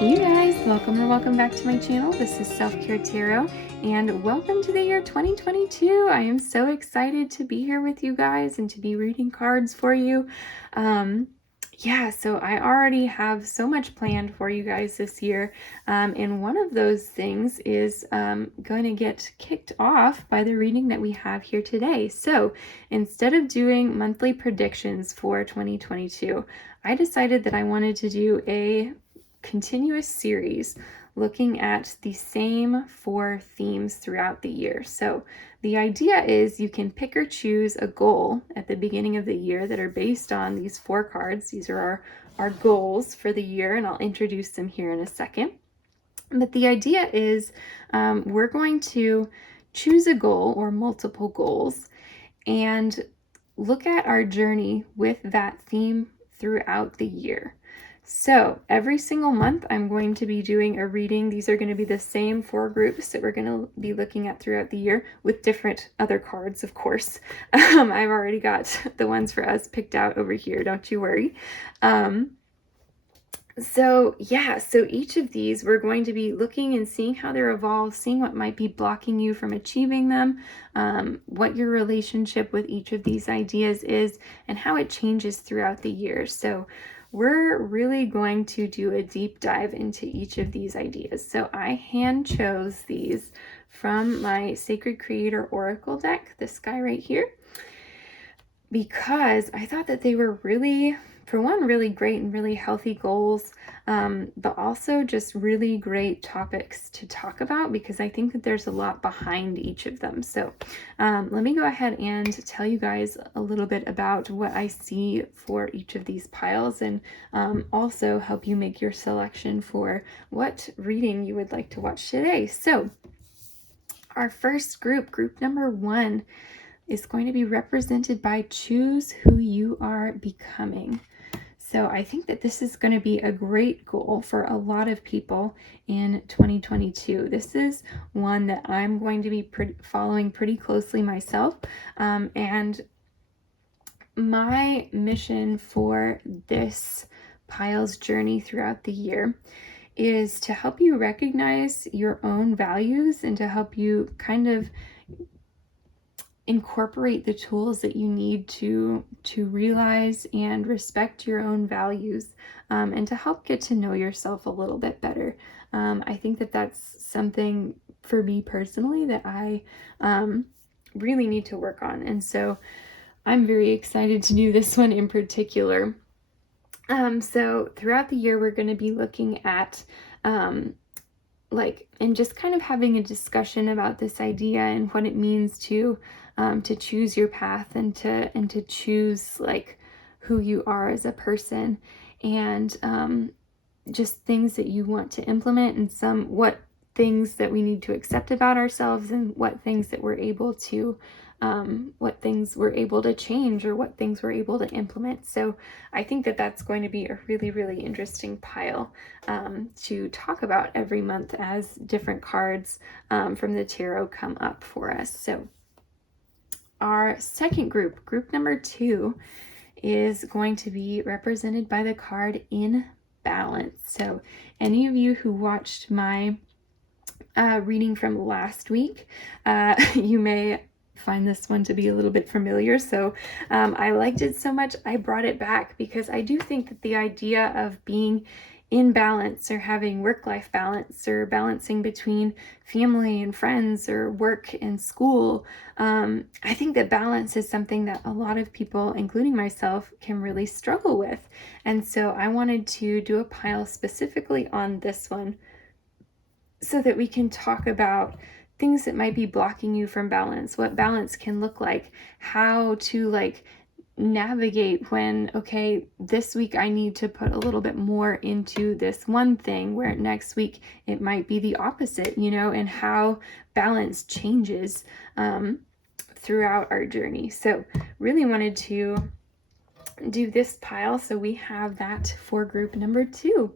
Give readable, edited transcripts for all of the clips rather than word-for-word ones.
Hey you guys, welcome or welcome back to my channel. This is Self-Care Tarot and welcome to the year 2022. I am so excited to be here with you guys and to be reading cards for you. So I already have so much planned for you guys this year. And one of those things is going to get kicked off by the reading that we have here today. So instead of doing monthly predictions for 2022, I decided that I wanted to do a continuous series looking at the same 4 themes throughout the year. So the idea is you can pick or choose a goal at the beginning of the year that are based on these 4 cards. These are our goals for the year, and I'll introduce them here in a second. But the idea is we're going to choose a goal or multiple goals and look at our journey with that theme throughout the year. So every single month I'm going to be doing a reading. These are going to be the same 4 groups that we're going to be looking at throughout the year with different other cards, of course. I've already got the ones for us picked out over here, don't you worry. So each of these we're going to be looking and seeing how they're evolved, seeing what might be blocking you from achieving them, what your relationship with each of these ideas is, and how it changes throughout the year. So we're really going to do a deep dive into each of these ideas. So I hand chose these from my Sacred Creator Oracle deck, this guy right here, because I thought that they were really, for one, really great and really healthy goals, but also just really great topics to talk about because I think that there's a lot behind each of them. So let me go ahead and tell you guys a little bit about what I see for each of these piles, and also help you make your selection for what reading you would like to watch today. So our first group number 1, is going to be represented by choose who you are becoming. So I think that this is going to be a great goal for a lot of people in 2022. This is one that I'm going to be following pretty closely myself. And my mission for this pile's journey throughout the year is to help you recognize your own values and to help you kind of incorporate the tools that you need to realize and respect your own values, and to help get to know yourself a little bit better. I think that that's something for me personally that I really need to work on, and so I'm very excited to do this one in particular. So throughout the year we're going to be looking at and just kind of having a discussion about this idea and what it means to choose your path and to choose like who you are as a person, and just things that you want to implement, and what things that we need to accept about ourselves, and what things that we're able to change, or what things we're able to implement. So I think that that's going to be a really, really interesting pile to talk about every month as different cards from the tarot come up for us. So our second group number 2, is going to be represented by the card In Balance. So any of you who watched my reading from last week, you may find this one to be a little bit familiar. So I liked it so much I brought it back because I do think that the idea of being in balance, or having work-life balance, or balancing between family and friends, or work and school, I think that balance is something that a lot of people, including myself, can really struggle with. And so I wanted to do a pile specifically on this one so that we can talk about things that might be blocking you from balance, what balance can look like, how to navigate when, okay, this week I need to put a little bit more into this one thing, where next week it might be the opposite, and how balance changes throughout our journey. So really wanted to do this pile, so we have that for group number 2.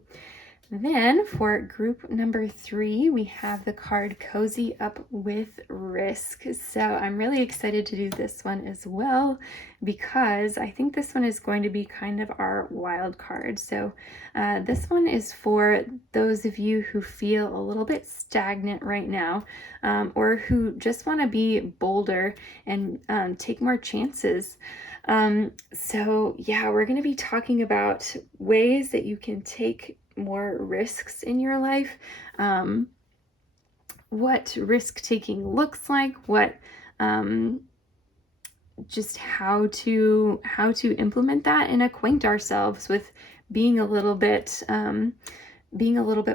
Then for group number 3, we have the card Cozy Up with Risk. So I'm really excited to do this one as well because I think this one is going to be kind of our wild card. So this one is for those of you who feel a little bit stagnant right now, or who just want to be bolder and take more chances. So yeah, we're going to be talking about ways that you can take more risks in your life, what risk taking looks like, what just how to implement that and acquaint ourselves with being a little bit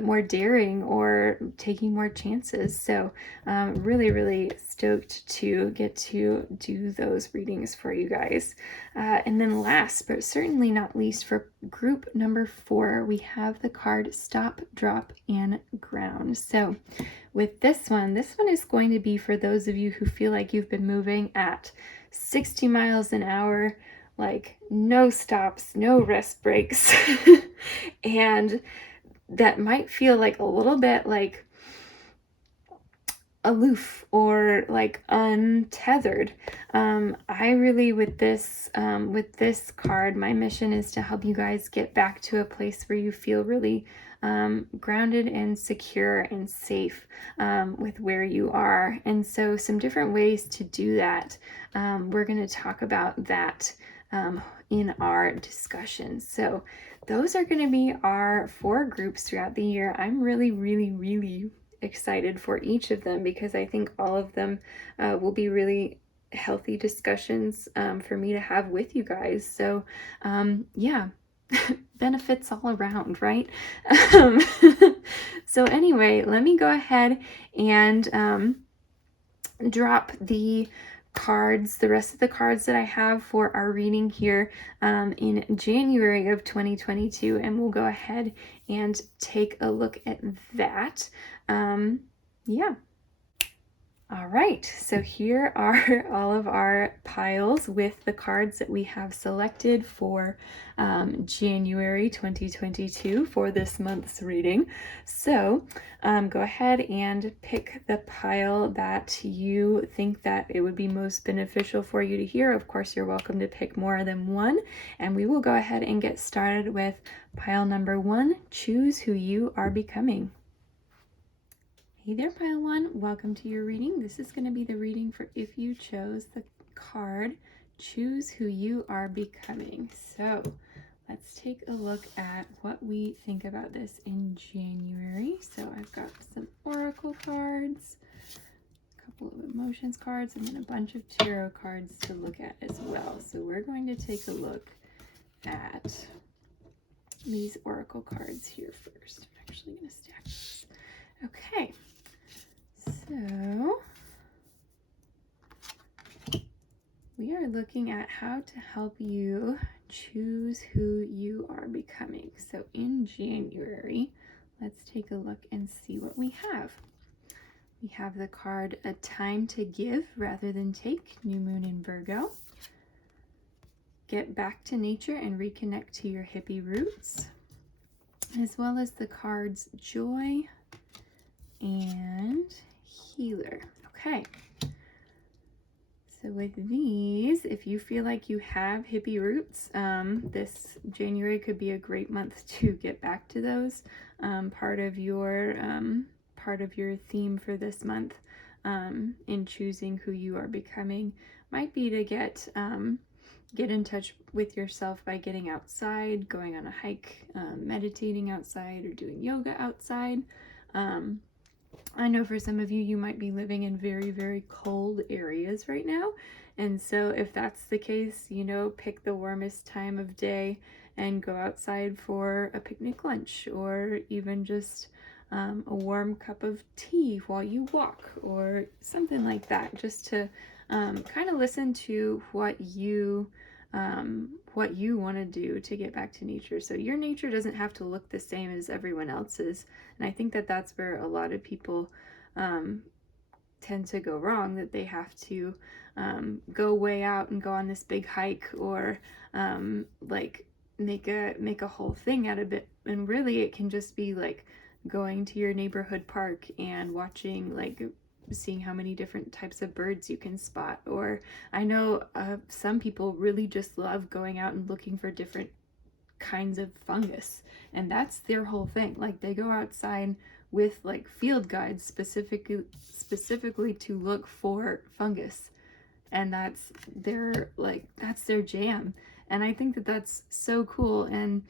more daring or taking more chances. So really, really stoked to get to do those readings for you guys. And then last, but certainly not least, for group number 4, we have the card Stop, Drop, and Ground. So with this one is going to be for those of you who feel like you've been moving at 60 miles an hour, like no stops, no rest breaks, and that might feel like a little bit like aloof or like untethered. I really, with this card, my mission is to help you guys get back to a place where you feel really grounded and secure and safe with where you are. And so some different ways to do that. We're going to talk about that in our discussion. So those are going to be our 4 groups throughout the year. I'm really, really, really excited for each of them because I think all of them will be really healthy discussions for me to have with you guys. So yeah, benefits all around, right? So anyway, let me go ahead and drop the rest of the cards that I have for our reading here in January of 2022, and we'll go ahead and take a look at that. Yeah. All right, so here are all of our piles with the cards that we have selected for January 2022 for this month's reading. So go ahead and pick the pile that you think that it would be most beneficial for you to hear. Of course, you're welcome to pick more than one, and we will go ahead and get started with pile number 1, Choose Who You Are Becoming. Hey there, pile 1. Welcome to your reading. This is going to be the reading for if you chose the card Choose Who You Are Becoming. So let's take a look at what we think about this in January. So I've got some oracle cards, a couple of emotions cards, and then a bunch of tarot cards to look at as well. So we're going to take a look at these oracle cards here first. I'm actually going to stack these. Okay. So we are looking at how to help you choose who you are becoming. So in January, let's take a look and see what we have. We have the card A Time to Give Rather Than Take, New Moon in Virgo. Get back to nature and reconnect to your hippie roots. As well as the cards Joy and Healer. Okay. So with these, if you feel like you have hippie roots, this January could be a great month to get back to those. Part of your theme for this month in choosing who you are becoming might be to get in touch with yourself by getting outside, going on a hike, meditating outside, or doing yoga outside. I know for some of you, you might be living in very, very cold areas right now. And so if that's the case, pick the warmest time of day and go outside for a picnic lunch, or even just a warm cup of tea while you walk, or something like that, just to kind of listen to what you want to do to get back to nature. So your nature doesn't have to look the same as everyone else's. And I think that that's where a lot of people tend to go wrong, that they have to go way out and go on this big hike, or make a whole thing out of it. And really it can just be like going to your neighborhood park and watching, like seeing how many different types of birds you can spot. Or I know some people really just love going out and looking for different kinds of fungus, and that's their whole thing. Like they go outside with like field guides specifically to look for fungus, and that's their jam. And I think that that's so cool. And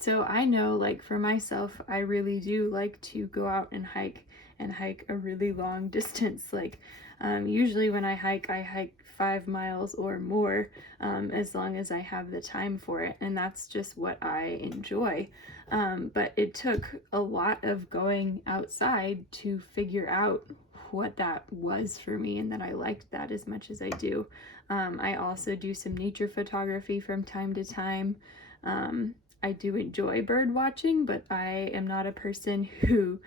so I know, like for myself, I really do like to go out and hike a really long distance. Like usually when I hike 5 miles or more, as long as I have the time for it, and that's just what I enjoy. But it took a lot of going outside to figure out what that was for me, and that I liked that as much as I do. I also do some nature photography from time to time. I do enjoy bird watching, but I am not a person who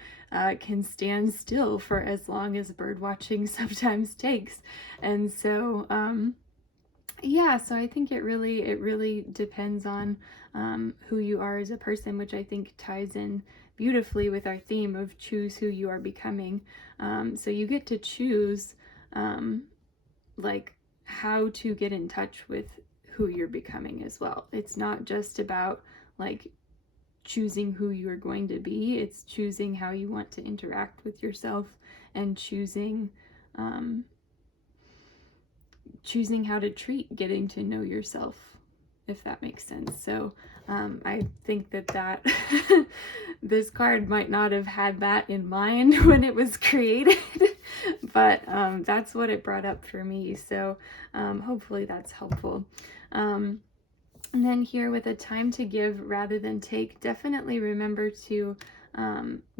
can stand still for as long as bird watching sometimes takes. And so, yeah, so I think it really depends on who you are as a person, which I think ties in beautifully with our theme of choose who you are becoming. So you get to choose like how to get in touch with who you're becoming as well. It's not just about like choosing who you're going to be, it's choosing how you want to interact with yourself, and choosing how to treat getting to know yourself, if that makes sense. So I think that this card might not have had that in mind when it was created, but that's what it brought up for me. So hopefully that's helpful. And then here with a time to give rather than take, definitely remember to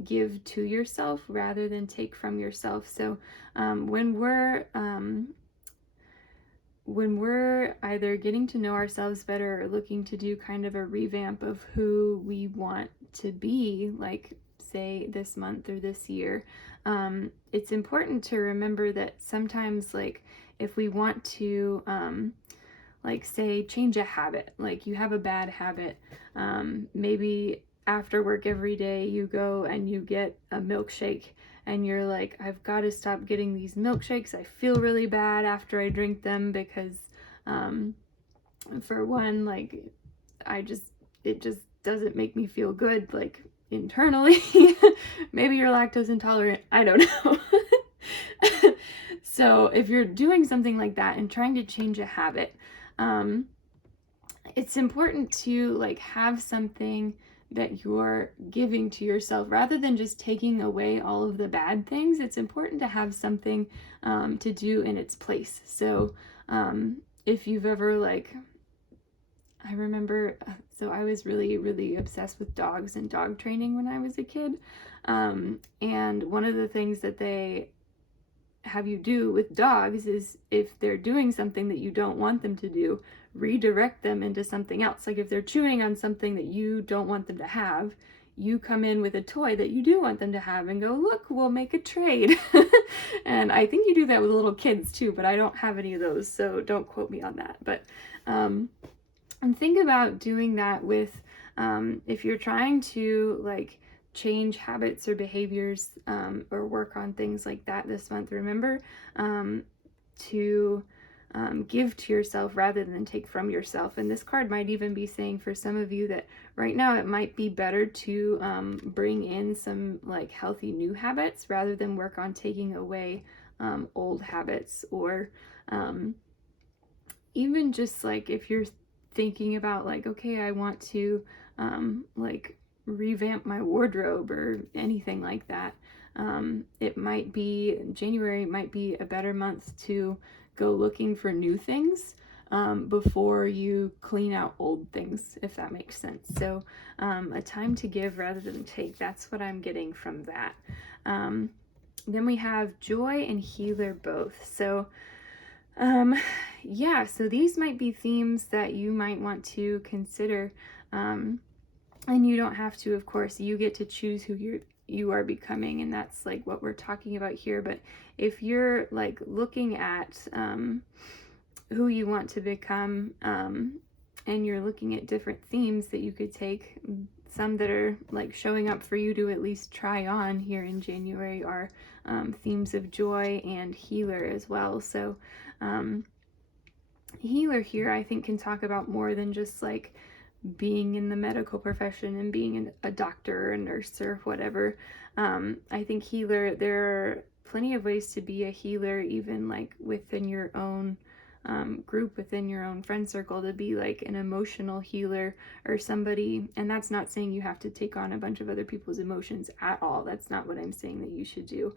give to yourself rather than take from yourself. So when we're either getting to know ourselves better or looking to do kind of a revamp of who we want to be, like say this month or this year, it's important to remember that sometimes, like if we want to like say change a habit, like you have a bad habit, maybe after work every day you go and you get a milkshake, and you're like, I've got to stop getting these milkshakes. I feel really bad after I drink them because for one, like it just doesn't make me feel good, like internally. Maybe you're lactose intolerant, I don't know. So if you're doing something like that and trying to change a habit, it's important to like have something that you're giving to yourself rather than just taking away all of the bad things. It's important to have something to do in its place. So if you've ever, like, I remember, so I was really obsessed with dogs and dog training when I was a kid. And one of the things that they have you do with dogs is, if they're doing something that you don't want them to do, redirect them into something else. Like if they're chewing on something that you don't want them to have, you come in with a toy that you do want them to have and go, look, we'll make a trade. And I think you do that with little kids too, but I don't have any of those, so don't quote me on that. But and think about doing that with if you're trying to like change habits or behaviors or work on things like that this month. Remember to give to yourself rather than take from yourself. And this card might even be saying for some of you that right now it might be better to bring in some like healthy new habits rather than work on taking away old habits. Or even just like if you're thinking about like, okay, I want to like revamp my wardrobe or anything like that, it might be January might be a better month to go looking for new things before you clean out old things, if that makes sense. So a time to give rather than take, that's what I'm getting from that. Then we have joy and healer both. So yeah, so these might be themes that you might want to consider, and you don't have to, of course. You get to choose who you are becoming, and that's like what we're talking about here. But if you're like looking at who you want to become, and you're looking at different themes that you could take, some that are like showing up for you to at least try on here in January are themes of joy and healer as well. So healer here, I think, can talk about more than just like being in the medical profession and being a doctor or a nurse or whatever. I think healer, there are plenty of ways to be a healer, even like within your own group, within your own friend circle, to be like an emotional healer or somebody. And that's not saying you have to take on a bunch of other people's emotions at all. That's not what I'm saying that you should do.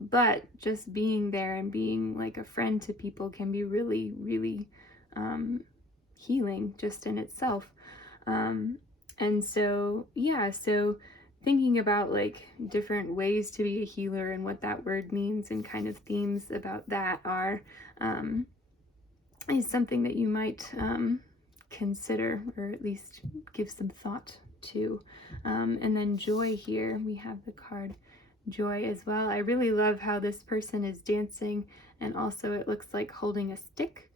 But just being there and being like a friend to people can be really, really healing just in itself. And so, yeah, so thinking about like different ways to be a healer and what that word means and kind of themes about that are is something that you might consider, or at least give some thought to. And then joy here, we have the card joy as well. I really love how this person is dancing, and also it looks like holding a stick.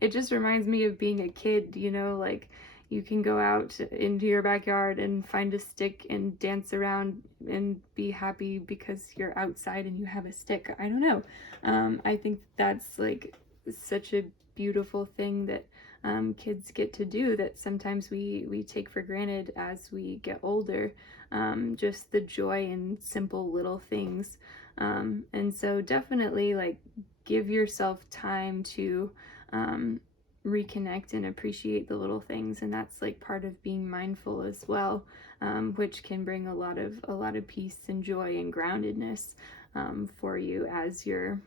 It just reminds me of being a kid, you know, like you can go out into your backyard and find a stick and dance around and be happy because you're outside and you have a stick. I don't know. I think that's like such a beautiful thing that kids get to do that sometimes we take for granted as we get older. Just the joy in simple little things. And so definitely like give yourself time to reconnect and appreciate the little things, and that's like part of being mindful as well, which can bring a lot of peace and joy and groundedness for you as you're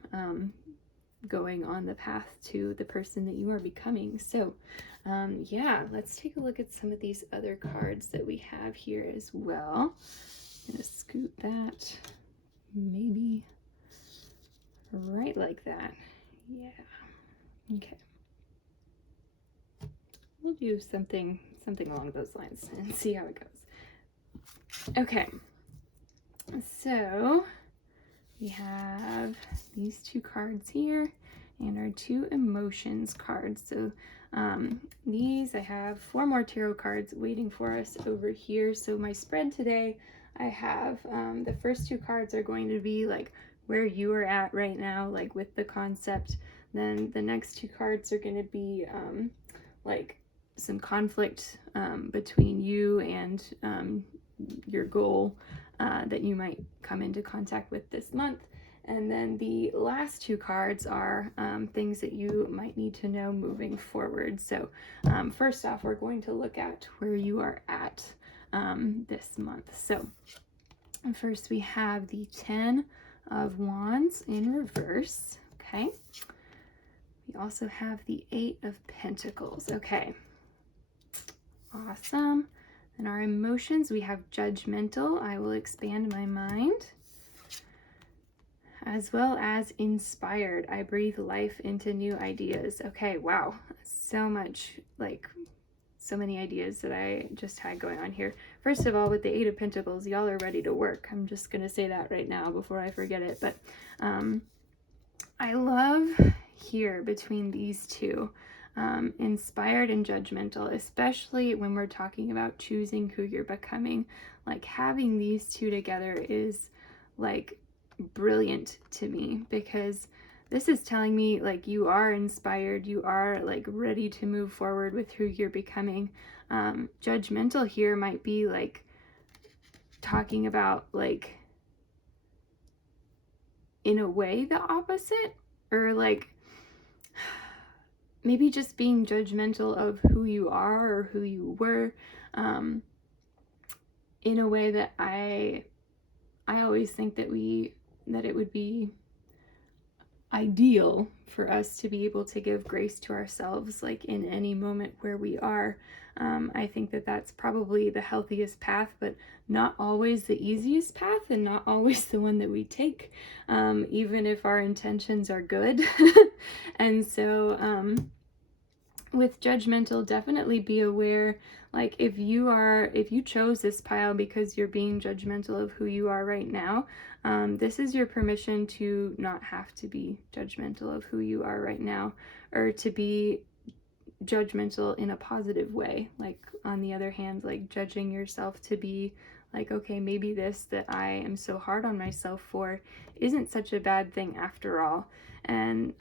going on the path to the person that you are becoming. So yeah, let's take a look at some of these other cards that we have here as well. I'm gonna scoot that maybe right like that. Yeah. Okay. We'll do something along those lines and see how it goes. Okay. So we have these two cards here and our two emotions cards. So these, I have 4 more tarot cards waiting for us over here. So my spread today, I have the first 2 cards are going to be like where you are at right now, like with the concept. Then the next 2 cards are going to be like some conflict between you and your goal that you might come into contact with this month. And then the last 2 cards are things that you might need to know moving forward. So first off, we're going to look at where you are at this month. So first we have the 10 of Wands in reverse. Okay. We also have the 8 of Pentacles. Okay. Awesome. And our emotions, we have judgmental. I will expand my mind. As well as inspired. I breathe life into new ideas. Okay, wow. So much, like, so many ideas that I just had going on here. First of all, with the 8 of Pentacles, y'all are ready to work. I'm just going to say that right now before I forget it. But I love here between these two, inspired and judgmental, especially when we're talking about choosing who you're becoming. Like having these two together is like brilliant to me, because this is telling me like you are inspired, you are like ready to move forward with who you're becoming. Judgmental here might be like talking about like in a way the opposite, or like maybe just being judgmental of who you are or who you were, in a way that I always think that it would be ideal for us to be able to give grace to ourselves, like in any moment where we are. I think that that's probably the healthiest path, but not always the easiest path, and not always the one that we take, even if our intentions are good. And so with judgmental, definitely be aware, like if you chose this pile because you're being judgmental of who you are right now, this is your permission to not have to be judgmental of who you are right now, or to be judgmental in a positive way. Like on the other hand, like judging yourself to be like, okay, maybe this that I am so hard on myself for isn't such a bad thing after all. And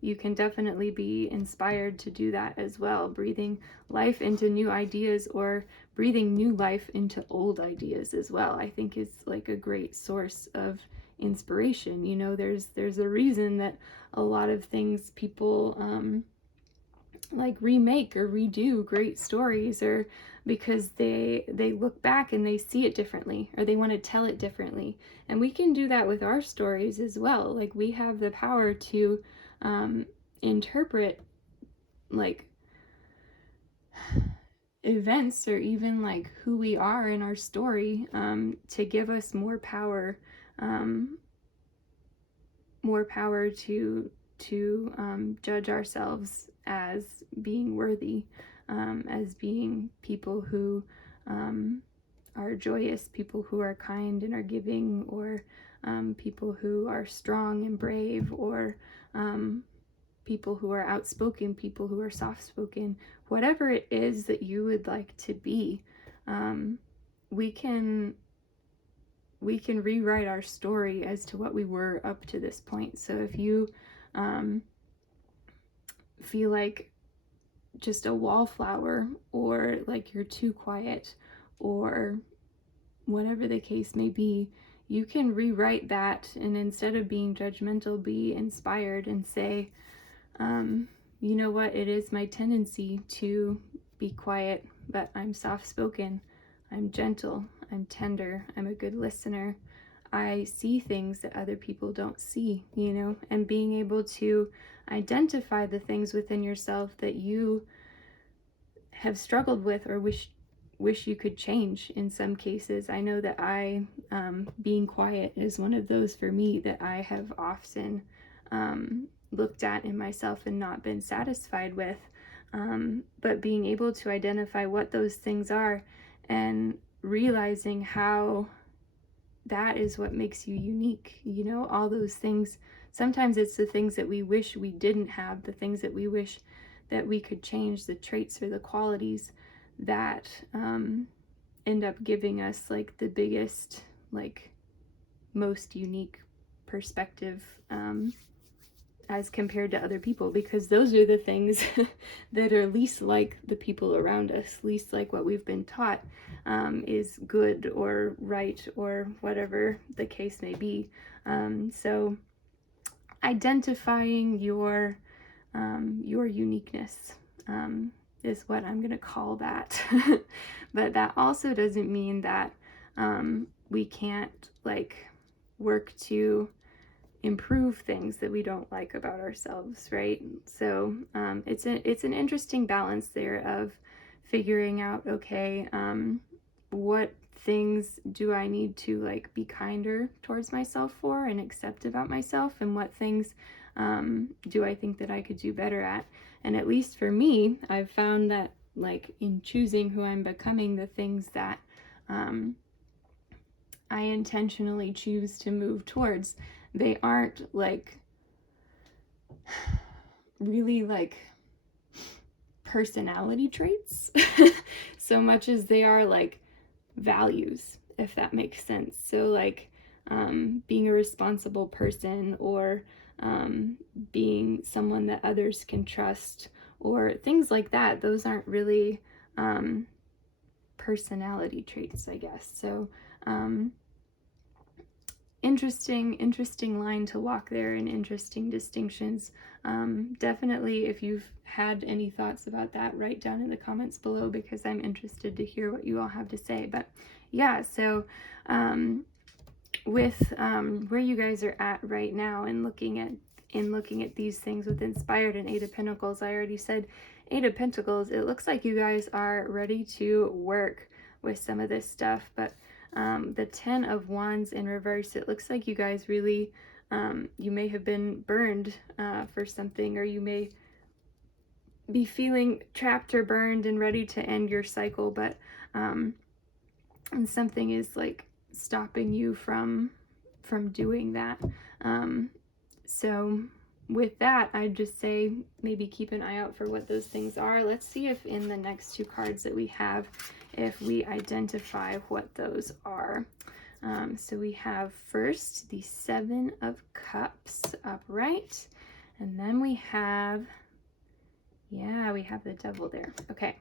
you can definitely be inspired to do that as well, breathing life into new ideas, or breathing new life into old ideas as well, I think is like a great source of inspiration. You know, there's a reason that a lot of things people like remake or redo great stories, or because they look back and they see it differently, or they want to tell it differently. And we can do that with our stories as well. Like we have the power to interpret like events, or even like who we are in our story, to give us um, more power to judge ourselves as being worthy, as being people who are joyous, people who are kind and are giving, or people who are strong and brave, or people who are outspoken, people who are soft spoken, whatever it is that you would like to be. We can rewrite our story as to what we were up to this point. So if you feel like just a wallflower, or like you're too quiet, or whatever the case may be, you can rewrite that, and instead of being judgmental, be inspired and say, you know what, it is my tendency to be quiet, but I'm soft spoken, I'm gentle, I'm tender, I'm a good listener, I see things that other people don't see, you know. And being able to identify the things within yourself that you have struggled with, or wish you could change in some cases. I know that being quiet is one of those for me that I have often looked at in myself and not been satisfied with. But being able to identify what those things are, and realizing how that is what makes you unique. You know, all those things, sometimes it's the things that we wish we didn't have, the things that we wish that we could change, the traits or the qualities that end up giving us like the biggest, like most unique perspective, as compared to other people, because those are the things that are least like the people around us, least like what we've been taught is good or right, or whatever the case may be. So identifying your uniqueness is what I'm going to call that. But that also doesn't mean that we can't like work to improve things that we don't like about ourselves, right? So it's an interesting balance there of figuring out, okay, what things do I need to like be kinder towards myself for and accept about myself, and what things do I think that I could do better at. And at least for me, I've found that like in choosing who I'm becoming, the things that I intentionally choose to move towards, they aren't like really like personality traits so much as they are like values, if that makes sense. So like being a responsible person, or being someone that others can trust, or things like that. Those aren't really personality traits, I guess. So interesting line to walk there, and interesting distinctions. Definitely, if you've had any thoughts about that, write down in the comments below, because I'm interested to hear what you all have to say. But yeah, so with where you guys are at right now, and looking at these things with Inspired and Eight of Pentacles, I already said Eight of Pentacles, it looks like you guys are ready to work with some of this stuff. But the Ten of Wands in reverse, it looks like you guys really, you may have been burned for something, or you may be feeling trapped or burned and ready to end your cycle, but and something is like stopping you from doing that. So with that, I'd just say maybe keep an eye out for what those things are. Let's see if in the next two cards that we have, if we identify what those are. So we have first the Seven of Cups upright, and then we have, yeah, we have the Devil there. Okay,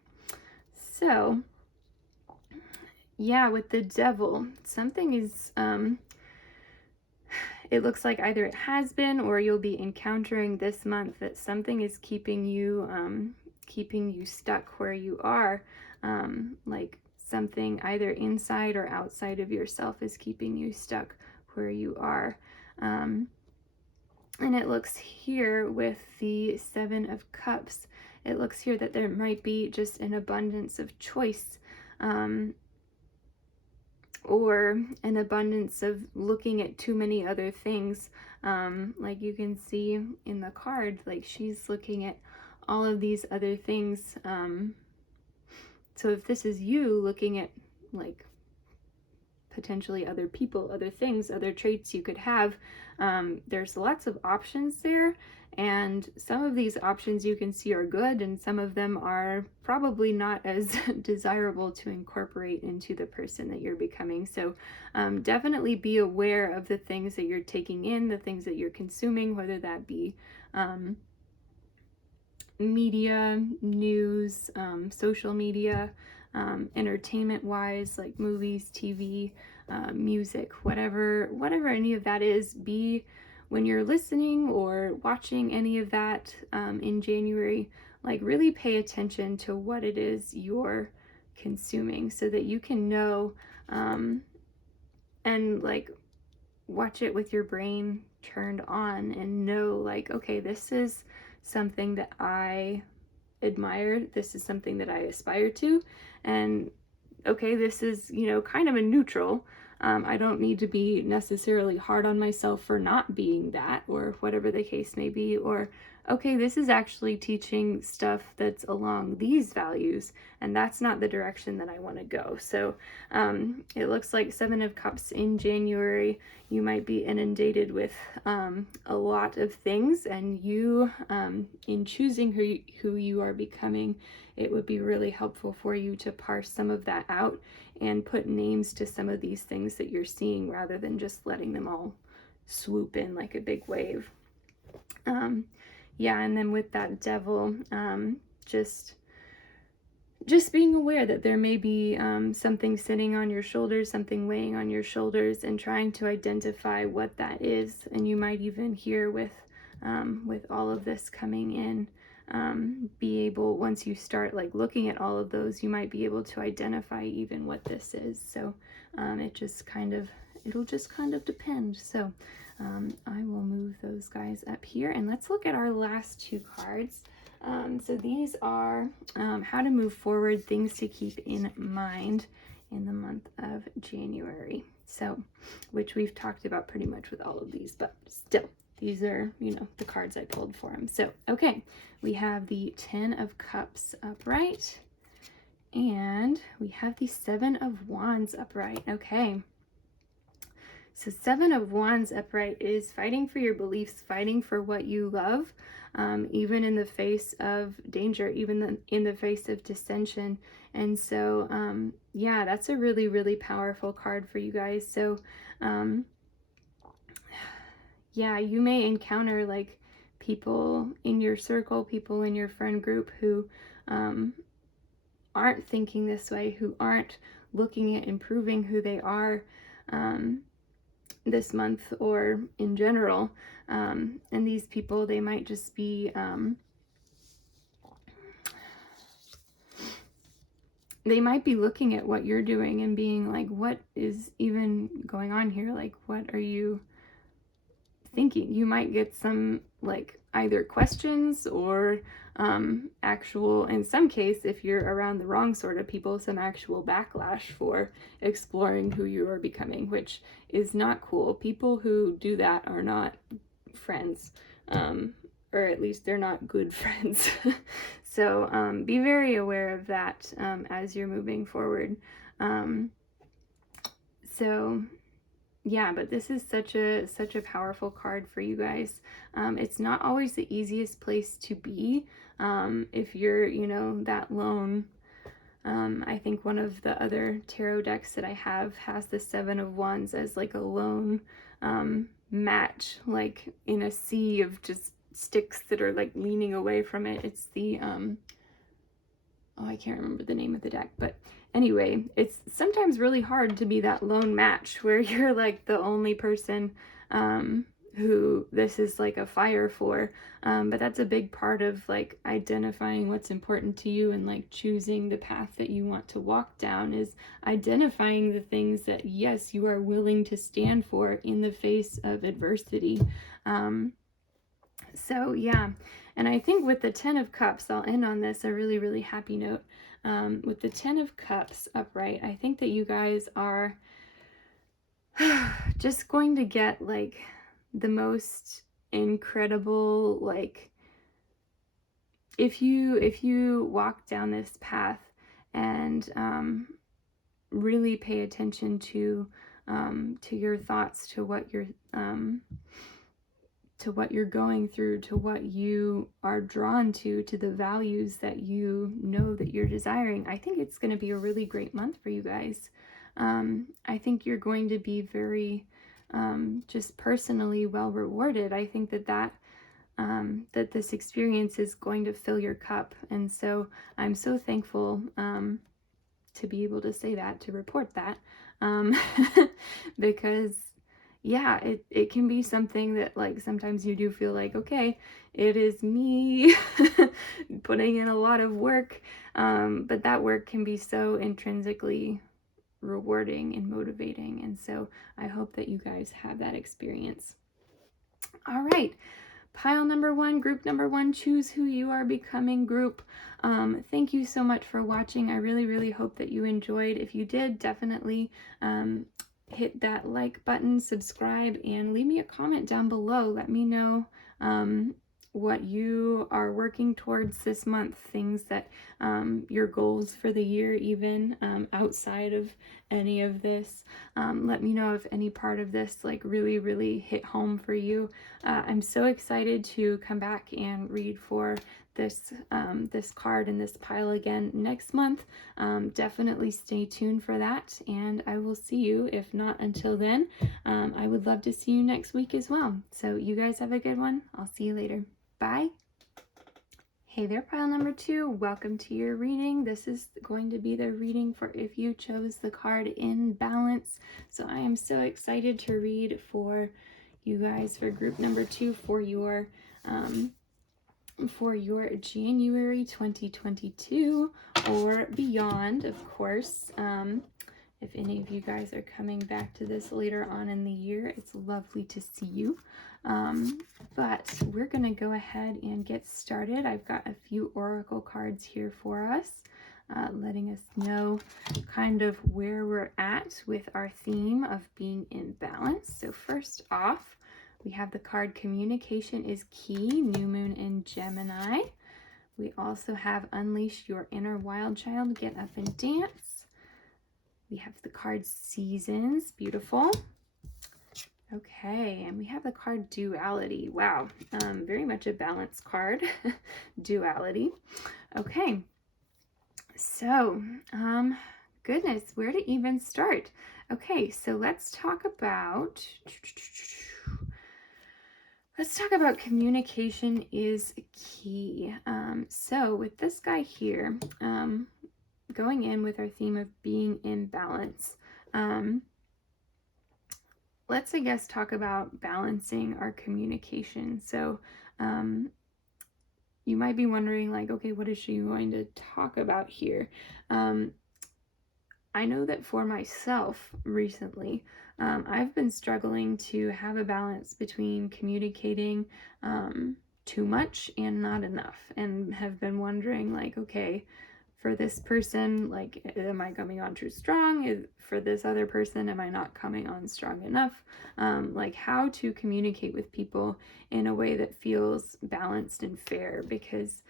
so yeah, with the Devil, something is, it looks like either it has been or you'll be encountering this month that something is keeping you stuck where you are, like something either inside or outside of yourself is keeping you stuck where you are. And it looks here with the Seven of Cups, it looks here that there might be just an abundance of choice, or an abundance of looking at too many other things. Like you can see in the card, like she's looking at all of these other things. So if this is you looking at like potentially other people, other things, other traits you could have, there's lots of options there, and some of these options you can see are good, and some of them are probably not as desirable to incorporate into the person that you're becoming. So definitely be aware of the things that you're taking in, the things that you're consuming, whether that be media, news, social media, entertainment wise, like movies, TV, music, whatever any of that is. Be, when you're listening or watching any of that in January, like really pay attention to what it is you're consuming so that you can know, and like watch it with your brain turned on and know like, okay, this is something that I admire, this is something that I aspire to, and okay, this is, you know, kind of a neutral. I don't need to be necessarily hard on myself for not being that, or whatever the case may be, or okay, this is actually teaching stuff that's along these values, and that's not the direction that I want to go. So it looks like Seven of Cups in January, you might be inundated with a lot of things, and you, in choosing who you are becoming, it would be really helpful for you to parse some of that out and put names to some of these things that you're seeing rather than just letting them all swoop in like a big wave. Yeah, and then with that Devil, just being aware that there may be something sitting on your shoulders, something weighing on your shoulders, and trying to identify what that is. And you might even hear with all of this coming in, be able, once you start like looking at all of those, you might be able to identify even what this is. So it'll just kind of depend. So I will move those guys up here, and let's look at our last two cards. So these are how to move forward, things to keep in mind in the month of January. So, which we've talked about pretty much with all of these, but still, these are, you know, the cards I pulled for them. So, okay, we have the Ten of Cups upright, and we have the Seven of Wands upright. Okay. So Seven of Wands upright is fighting for your beliefs, fighting for what you love, even in the face of danger, even in the face of dissension. And so, yeah, that's a really, really powerful card for you guys. So, yeah, you may encounter like people in your circle, people in your friend group who aren't thinking this way, who aren't looking at improving who they are this month or in general. And these people, they might just be, they might be looking at what you're doing and being like, what is even going on here? Like, what are you thinking? You might get some like either questions or actual, in some case, if you're around the wrong sort of people, some actual backlash for exploring who you are becoming, which is not cool. People who do that are not friends, or at least they're not good friends. So be very aware of that as you're moving forward. So yeah, but this is such a powerful card for you guys. It's not always the easiest place to be if you're, you know, that lone. I think one of the other tarot decks that I have has the Seven of Wands as like a lone match, like in a sea of just sticks that are like leaning away from it. It's the oh, I can't remember the name of the deck, but anyway, it's sometimes really hard to be that lone match where you're like the only person who this is like a fire for. But that's a big part of like identifying what's important to you and like choosing the path that you want to walk down, is identifying the things that, yes, you are willing to stand for in the face of adversity. So yeah, and I think with the Ten of Cups, I'll end on this a really, really happy note. With the Ten of Cups upright, I think that you guys are just going to get like the most incredible, like if you walk down this path and really pay attention to your thoughts, to what you're going through, to what you are drawn to the values that you know that you're desiring, I think it's going to be a really great month for you guys. I think you're going to be very just personally well rewarded. I think that this experience is going to fill your cup. And so I'm so thankful to be able to say that, to report that, because yeah, it can be something that like sometimes you do feel like, okay, it is me putting in a lot of work, but that work can be so intrinsically rewarding and motivating. And so I hope that you guys have that experience. All right. Pile number one, group number one, choose who you are becoming group. Thank you so much for watching. I really, really hope that you enjoyed. If you did, definitely hit that like button, subscribe, and leave me a comment down below. Let me know what you are working towards this month, things that your goals for the year, even outside of any of this. Let me know if any part of this like really, really hit home for you. I'm so excited to come back and read for this this card and this pile again next month. Definitely stay tuned for that, and I will see you, if not until then. I would love to see you next week as well. So you guys have a good one. I'll see you later. Bye. Hey there, pile number two. Welcome to your reading. This is going to be the reading for if you chose the card in balance. So I am so excited to read for you guys for group number two for your January 2022 or beyond, of course. If any of you guys are coming back to this later on in the year, it's lovely to see you. But we're going to go ahead and get started. I've got a few oracle cards here for us, letting us know kind of where we're at with our theme of being in balance. So first off, we have the card Communication is Key, New Moon in Gemini. We also have Unleash Your Inner Wild Child, Get Up and Dance. We have the card Seasons, beautiful. Okay, and we have the card Duality. Wow, very much a balanced card, Duality. Okay, so, goodness, where to even start? Okay, so let's talk about communication is key. So with this guy here, going in with our theme of being in balance, let's, I guess, talk about balancing our communication. So you might be wondering, like, okay, what is she going to talk about here? I know that for myself recently, I've been struggling to have a balance between communicating too much and not enough, and have been wondering, like, okay, for this person, like, am I coming on too strong? For this other person, am I not coming on strong enough? Like, how to communicate with people in a way that feels balanced and fair, because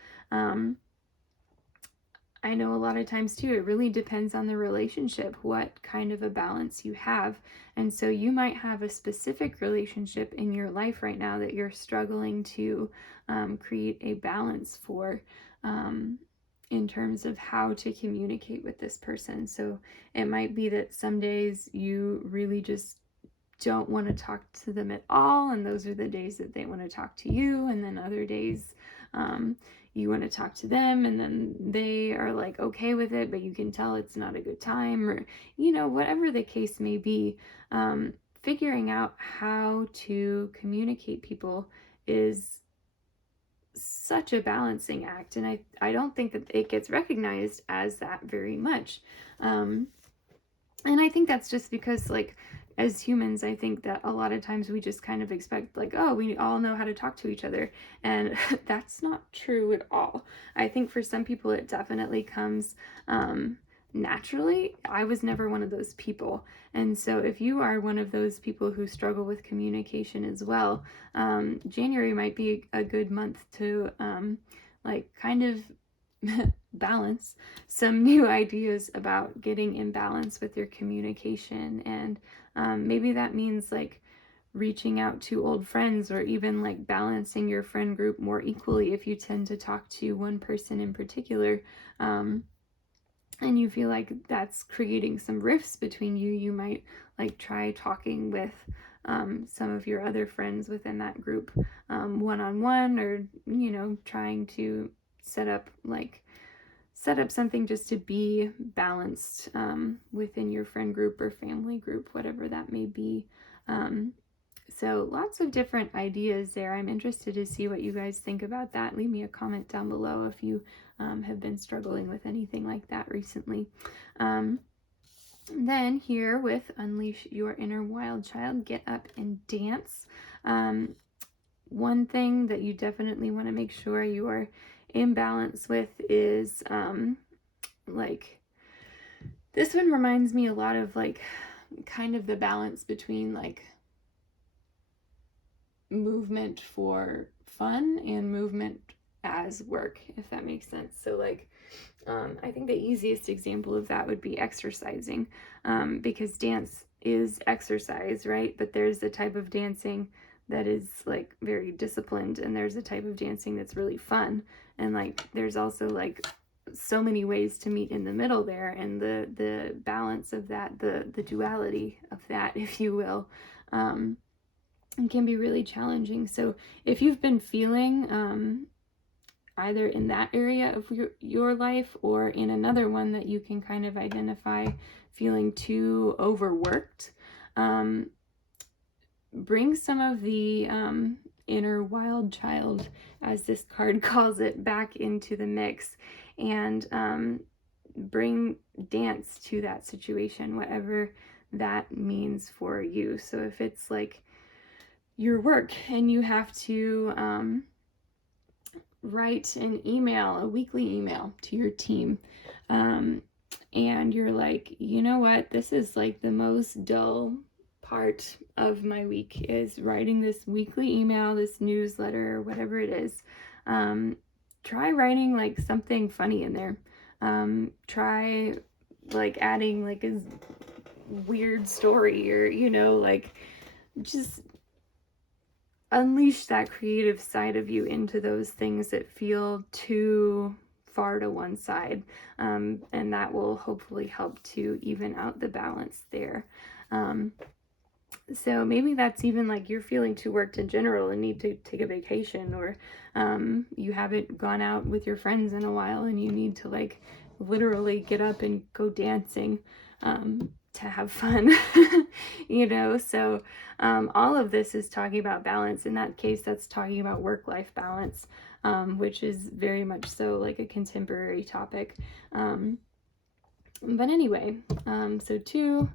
I know a lot of times too, it really depends on the relationship, what kind of a balance you have. And so you might have a specific relationship in your life right now that you're struggling to create a balance for, in terms of how to communicate with this person. So it might be that some days you really just don't want to talk to them at all, and those are the days that they want to talk to you. And then other days you want to talk to them, and then they are like okay with it, but you can tell it's not a good time, or whatever the case may be. Figuring out how to communicate people is such a balancing act, and I don't think that it gets recognized as that very much. And I think that's just because, like, as humans, I think that a lot of times we just kind of expect, like, oh, we all know how to talk to each other. And that's not true at all. I think for some people, it definitely comes naturally. I was never one of those people. And so if you are one of those people who struggle with communication as well, January might be a good month to, like, kind of balance some new ideas about getting in balance with your communication. And maybe that means like reaching out to old friends, or even like balancing your friend group more equally if you tend to talk to one person in particular. And you feel like that's creating some rifts between you, you might like try talking with some of your other friends within that group one-on-one, or trying to set up something just to be balanced within your friend group or family group, whatever that may be. So lots of different ideas there. I'm interested to see what you guys think about that. Leave me a comment down below if you have been struggling with anything like that recently. Then here with Unleash Your Inner Wild Child, get up and dance. One thing that you definitely want to make sure you are in balance with is like, this one reminds me a lot of like kind of the balance between like movement for fun and movement as work, if that makes sense. So like I think the easiest example of that would be exercising, because dance is exercise, right? But there's a type of dancing that is like very disciplined, and there's a type of dancing that's really fun, and like there's also like so many ways to meet in the middle there, and the balance of that, the duality of that, if you will, can be really challenging. So if you've been feeling either in that area of your life, or in another one that you can kind of identify feeling too overworked, bring some of the inner wild child, as this card calls it, back into the mix, and bring dance to that situation, whatever that means for you. So if it's like your work and you have to write an email, a weekly email to your team, and you're like, you know what, this is like the most dull part of my week, is writing this weekly email, this newsletter, whatever it is. Try writing like something funny in there. Try like adding like a weird story, or like just unleash that creative side of you into those things that feel too far to one side, and that will hopefully help to even out the balance there. So maybe that's even like you're feeling too worked in general and need to take a vacation, or you haven't gone out with your friends in a while and you need to like literally get up and go dancing to have fun. So all of this is talking about balance. In that case, that's talking about work-life balance, which is very much so like a contemporary topic. But anyway, so two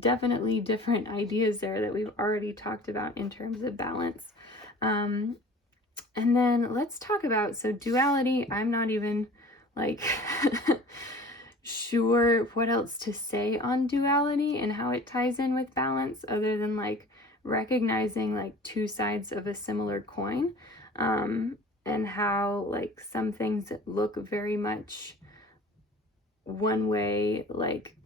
definitely different ideas there that we've already talked about in terms of balance. And then let's talk about, so duality, I'm not even like sure what else to say on duality and how it ties in with balance, other than like recognizing like two sides of a similar coin, and how like some things look very much one way like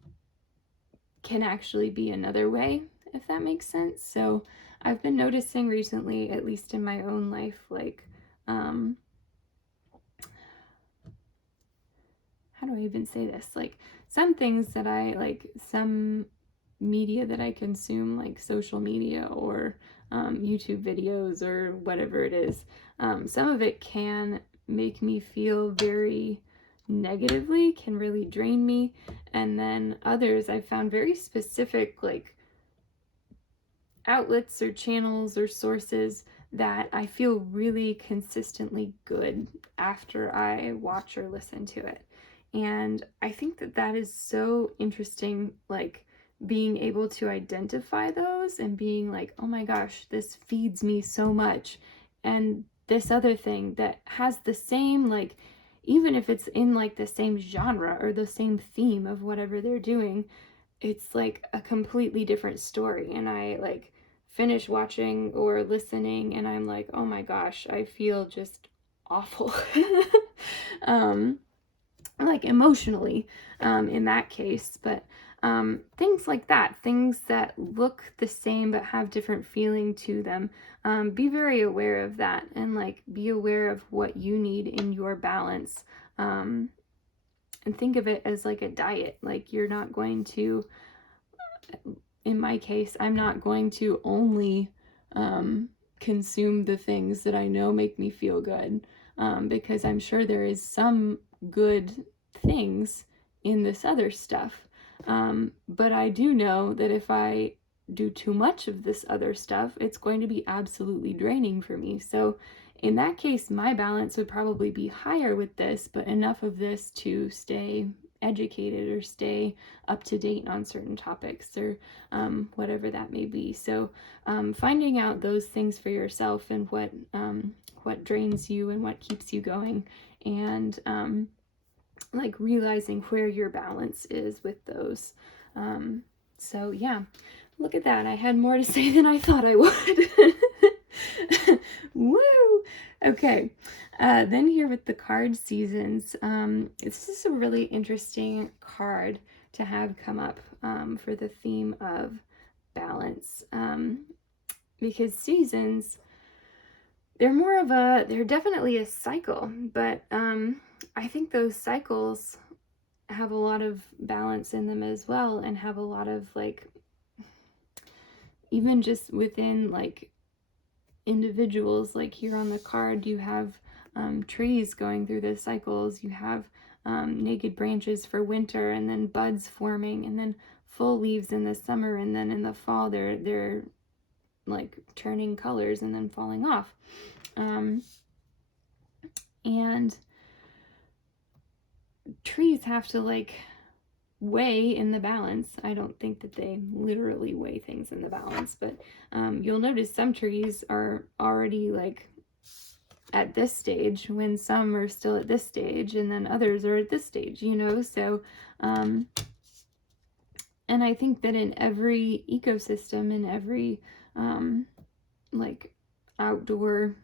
can actually be another way, if that makes sense. So I've been noticing recently, at least in my own life, like how do I even say this? Like some things that I like, some media that I consume, like social media or YouTube videos or whatever it is, some of it can make me feel very negatively, can really drain me. And then others I found very specific, like outlets or channels or sources that I feel really consistently good after I watch or listen to it. And I think that that is so interesting, like being able to identify those and being like, oh my gosh, this feeds me so much. And this other thing that has the same, like, even if it's in like the same genre or the same theme of whatever they're doing, it's like a completely different story. And I like finish watching or listening and I'm like, oh my gosh, I feel just awful. um, like emotionally, in that case. But things like that, things that look the same but have different feeling to them, be very aware of that and like be aware of what you need in your balance. And think of it as like a diet. Like you're not going to, in my case, I'm not going to only consume the things that I know make me feel good, because I'm sure there is some good things in this other stuff. But I do know that if I do too much of this other stuff, it's going to be absolutely draining for me. So in that case, my balance would probably be higher with this, but enough of this to stay educated or stay up to date on certain topics or whatever that may be. So finding out those things for yourself and what drains you and what keeps you going, and like realizing where your balance is with those. So yeah, look at that. I had more to say than I thought I would. Woo! Okay. Then here with the card seasons, this is a really interesting card to have come up for the theme of balance, because seasons, they're definitely a cycle, but I think those cycles have a lot of balance in them as well, and have a lot of like, even just within like individuals, like here on the card you have trees going through the cycles. You have naked branches for winter, and then buds forming, and then full leaves in the summer, and then in the fall they're like turning colors and then falling off. And trees have to like weigh in the balance. I don't think that they literally weigh things in the balance, but you'll notice some trees are already like at this stage when some are still at this stage, and then others are at this stage, you know. So and I think that in every ecosystem, in every like outdoor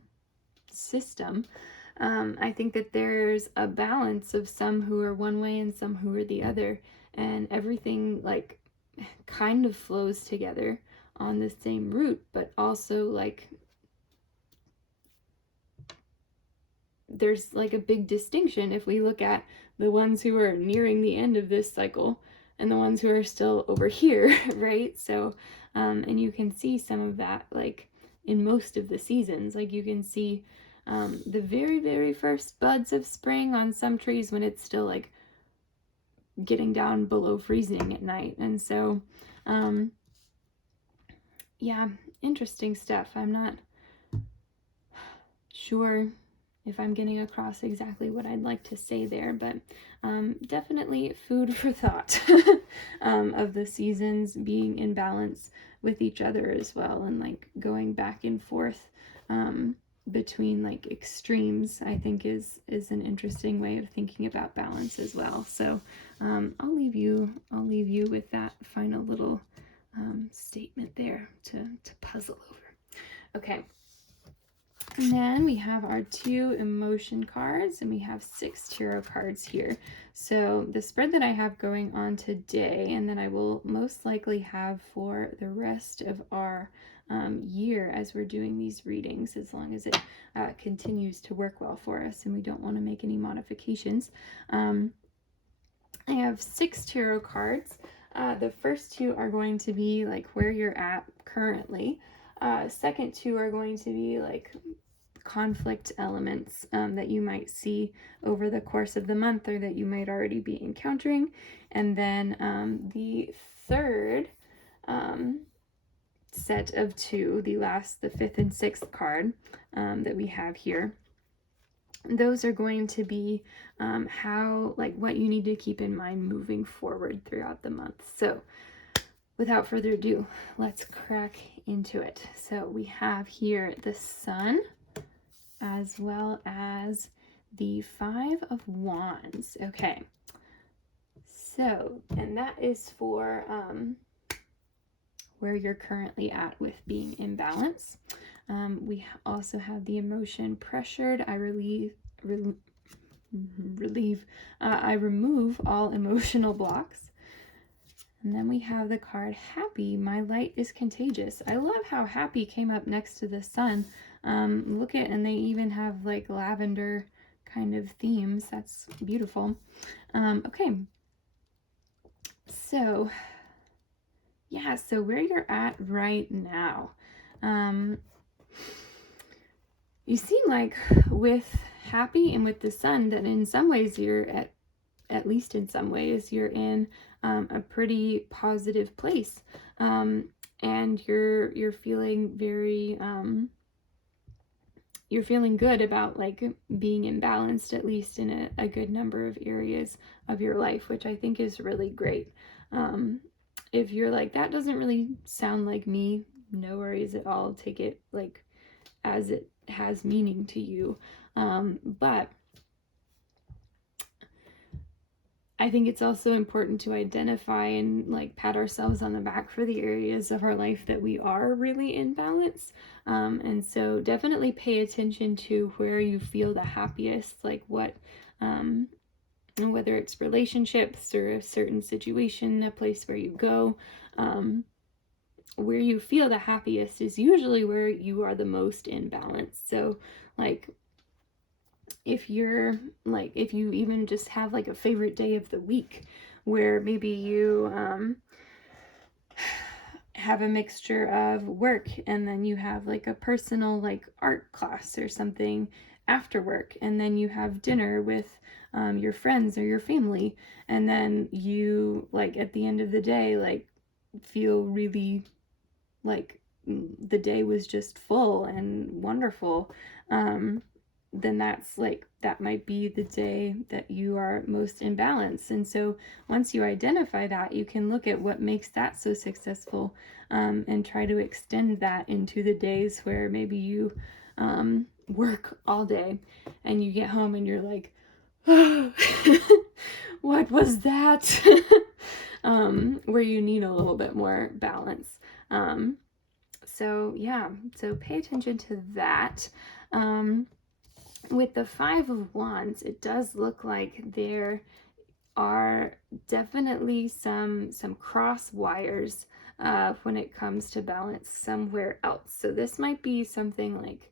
system, I think that there's a balance of some who are one way and some who are the other, and everything like kind of flows together on the same route, but also like there's like a big distinction if we look at the ones who are nearing the end of this cycle and the ones who are still over here, right? So and you can see some of that like in most of the seasons. Like you can see the very, very first buds of spring on some trees when it's still like getting down below freezing at night. And so yeah, interesting stuff. I'm not sure if I'm getting across exactly what I'd like to say there, but definitely food for thought of the seasons being in balance with each other as well, and like going back and forth between like extremes, I think is an interesting way of thinking about balance as well. So I'll leave you with that final little statement there to puzzle over. Okay. And then we have our 2 emotion cards, and we have 6 tarot cards here. So the spread that I have going on today, and then I will most likely have for the rest of our year as we're doing these readings, as long as it continues to work well for us and we don't want to make any modifications. I have 6 tarot cards. The first 2 are going to be like where you're at currently. Second 2 are going to be like conflict elements that you might see over the course of the month or that you might already be encountering. And then the third set of 2, the 5th and 6th card that we have here, those are going to be what you need to keep in mind moving forward throughout the month. So without further ado, let's crack into it. So we have here the Sun, as well as the 5 of Wands. Okay, so, and that is for where you're currently at with being in balance. We also have the emotion pressured. I remove all emotional blocks. And then we have the card happy. My light is contagious. I love how happy came up next to the Sun. Look at, and they even have like lavender kind of themes. That's beautiful. Okay. So yeah, so where you're at right now. You seem like with happy and with the Sun that in some ways you're at least in some ways you're in a pretty positive place, and you're feeling very you're feeling good about like being imbalanced, at least in a good number of areas of your life, which I think is really great. If you're like, that doesn't really sound like me, no worries at all. Take it like as it has meaning to you. But I think it's also important to identify and like pat ourselves on the back for the areas of our life that we are really in balance. And so definitely pay attention to where you feel the happiest, like what, whether it's relationships or a certain situation, a place where you go, where you feel the happiest is usually where you are the most in balance. So like, if you're like, if you even just have like a favorite day of the week where maybe you have a mixture of work and then you have like a personal like art class or something after work, and then you have dinner with your friends or your family, and then you like at the end of the day like feel really like the day was just full and wonderful, then that's like, that might be the day that you are most in balance. And so once you identify that, you can look at what makes that so successful, and try to extend that into the days where maybe you work all day and you get home and you're like, oh, what was that? Where you need a little bit more balance. So yeah, so pay attention to that. With the 5 of Wands, it does look like there are definitely some cross wires when it comes to balance somewhere else. So this might be something like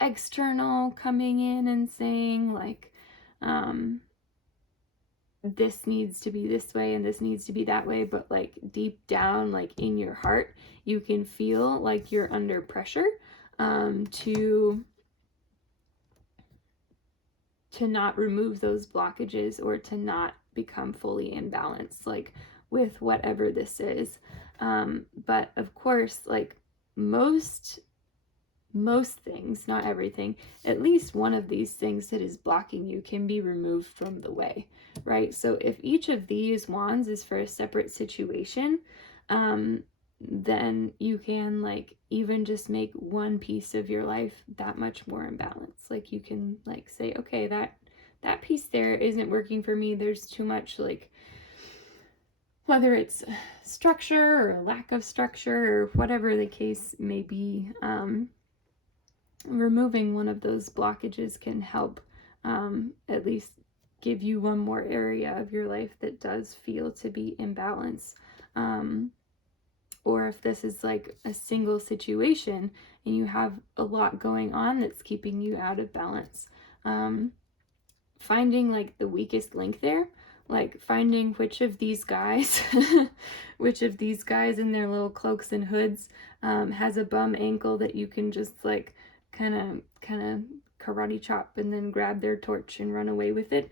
external coming in and saying like, this needs to be this way and this needs to be that way, but like deep down, like in your heart, you can feel like you're under pressure to not remove those blockages or to not become fully in balance, like with whatever this is. But of course, like most things, not everything, at least one of these things that is blocking you can be removed from the way, right? So if each of these wands is for a separate situation, then you can like even just make one piece of your life that much more in balance. Like you can like say, okay, that piece there isn't working for me. There's too much, like, whether it's structure or lack of structure or whatever the case may be, removing one of those blockages can help at least give you one more area of your life that does feel to be in balance. Or if this is like a single situation and you have a lot going on that's keeping you out of balance, finding like the weakest link there, like finding which of these guys in their little cloaks and hoods has a bum ankle that you can just like kind of karate chop and then grab their torch and run away with it,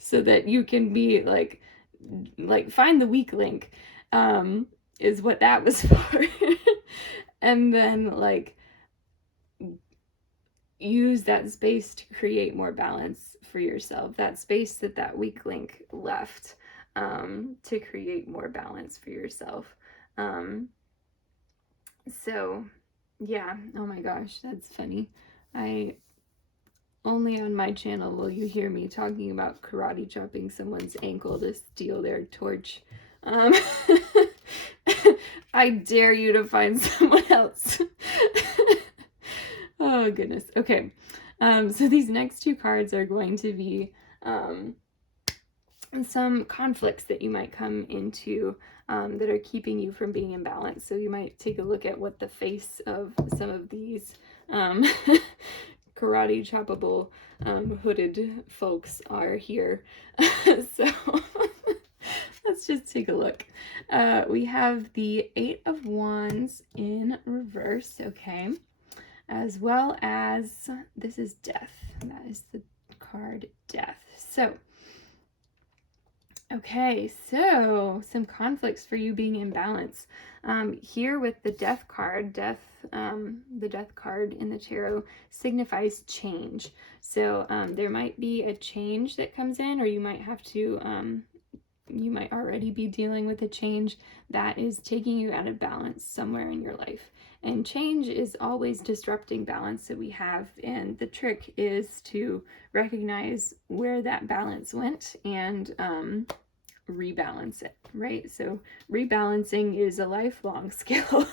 so that you can be like find the weak link, is what that was for. And then like use that space to create more balance for yourself, that space that weak link left, to create more balance for yourself. So yeah, oh my gosh, that's funny. I only on my channel will you hear me talking about karate chopping someone's ankle to steal their torch. I dare you to find someone else. Oh goodness. Okay. So these next two cards are going to be some conflicts that you might come into that are keeping you from being in balance. So you might take a look at what the face of some of these karate choppable hooded folks are here. So let's just take a look. We have the Eight of Wands in reverse, okay, as well as this is Death. That is the card Death. So okay, so some conflicts for you being in balance. Here with the Death card, the Death card in the tarot signifies change. So there might be a change that comes in, or you might have to, you might already be dealing with a change that is taking you out of balance somewhere in your life. And change is always disrupting balance that we have. And the trick is to recognize where that balance went and rebalance it, right? So rebalancing is a lifelong skill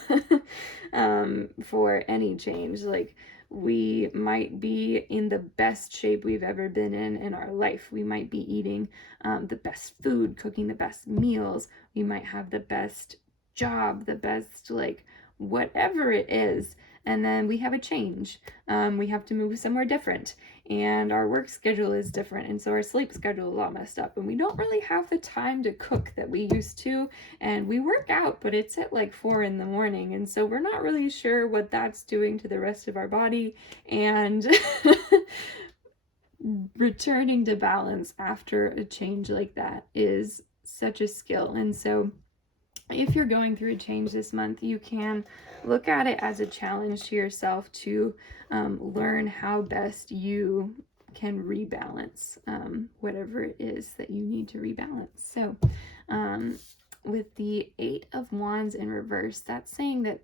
for any change. Like we might be in the best shape we've ever been in our life. We might be eating the best food, cooking the best meals. We might have the best job, the best like whatever it is, and then we have a change. We have to move somewhere different, and our work schedule is different, and so our sleep schedule is all messed up, and we don't really have the time to cook that we used to, and we work out, but it's at like 4 in the morning, and so we're not really sure what that's doing to the rest of our body, and returning to balance after a change like that is such a skill. And so if you're going through a change this month, you can look at it as a challenge to yourself to learn how best you can rebalance whatever it is that you need to rebalance. So with the Eight of Wands in reverse, that's saying that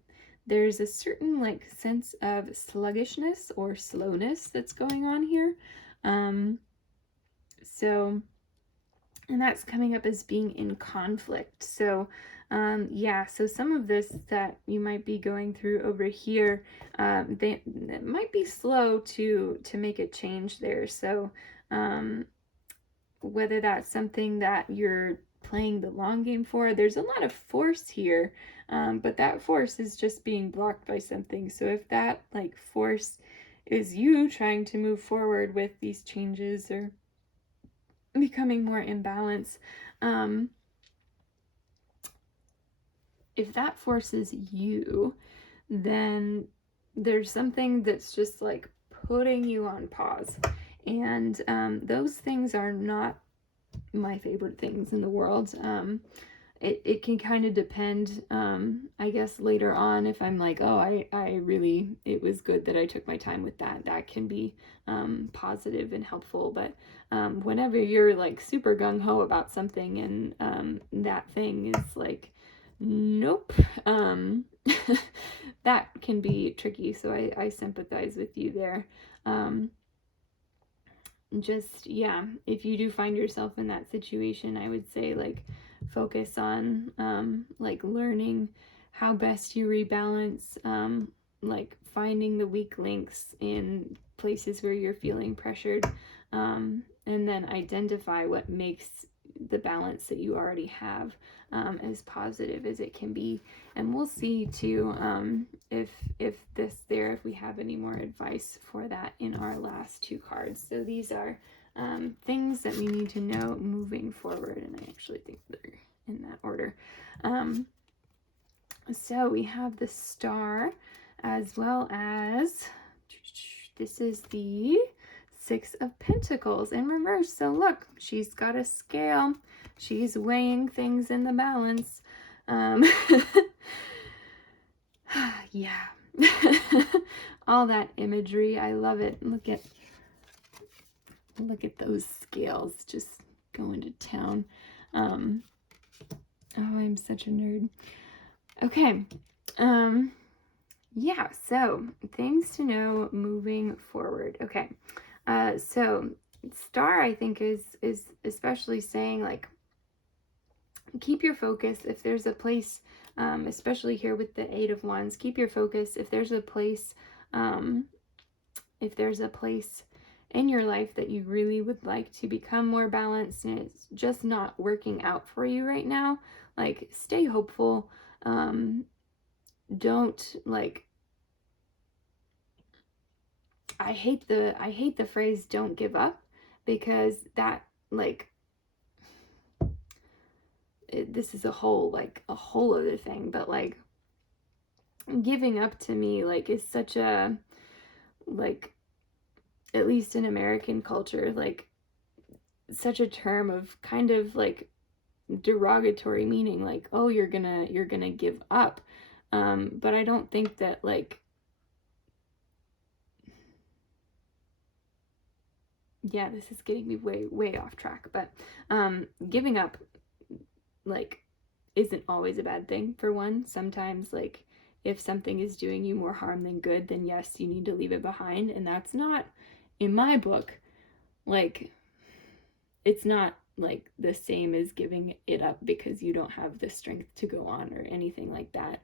there's a certain like sense of sluggishness or slowness that's going on here. So, and that's coming up as being in conflict. So yeah, so some of this that you might be going through over here, they might be slow to make a change there. So whether that's something that you're playing the long game for, there's a lot of force here, but that force is just being blocked by something. So if that like force is you trying to move forward with these changes or becoming more in balance, if that forces you, then there's something that's just like putting you on pause. And those things are not my favorite things in the world. It can kind of depend, I guess later on, if I'm like, oh, I really, it was good that I took my time with that. That can be positive and helpful. But whenever you're like super gung-ho about something and that thing is like, nope, that can be tricky. So I sympathize with you there. Just, yeah, if you do find yourself in that situation, I would say like focus on like learning how best you rebalance, like finding the weak links in places where you're feeling pressured, and then identify what makes the balance that you already have as positive as it can be. And we'll see too, if if we have any more advice for that in our last 2 cards. So these are things that we need to know moving forward, and I actually think they're in that order. So we have the Star, as well as this is the 6 of Pentacles in reverse. So look, she's got a scale. She's weighing things in the balance. Yeah. All that imagery. I love it. Look at those scales just going to town. Oh, I'm such a nerd. Okay. Yeah, so things to know moving forward. Okay. So Star, I think, is especially saying, like, keep your focus. If there's a place, especially here with the 8 of Wands, keep your focus. If there's a place in your life that you really would like to become more balanced and it's just not working out for you right now, like, stay hopeful. Don't, like, I hate the phrase "don't give up," because that, like, this is a whole other thing, but like, giving up to me, like, is such a, like, at least in American culture, like, such a term of kind of like derogatory meaning, like, oh, you're gonna give up. But I don't think that, like, yeah, this is getting me way off track, but giving up, like, isn't always a bad thing. For one, sometimes, like, if something is doing you more harm than good, then yes, you need to leave it behind. And that's not, in my book, like, it's not like the same as giving it up because you don't have the strength to go on or anything like that.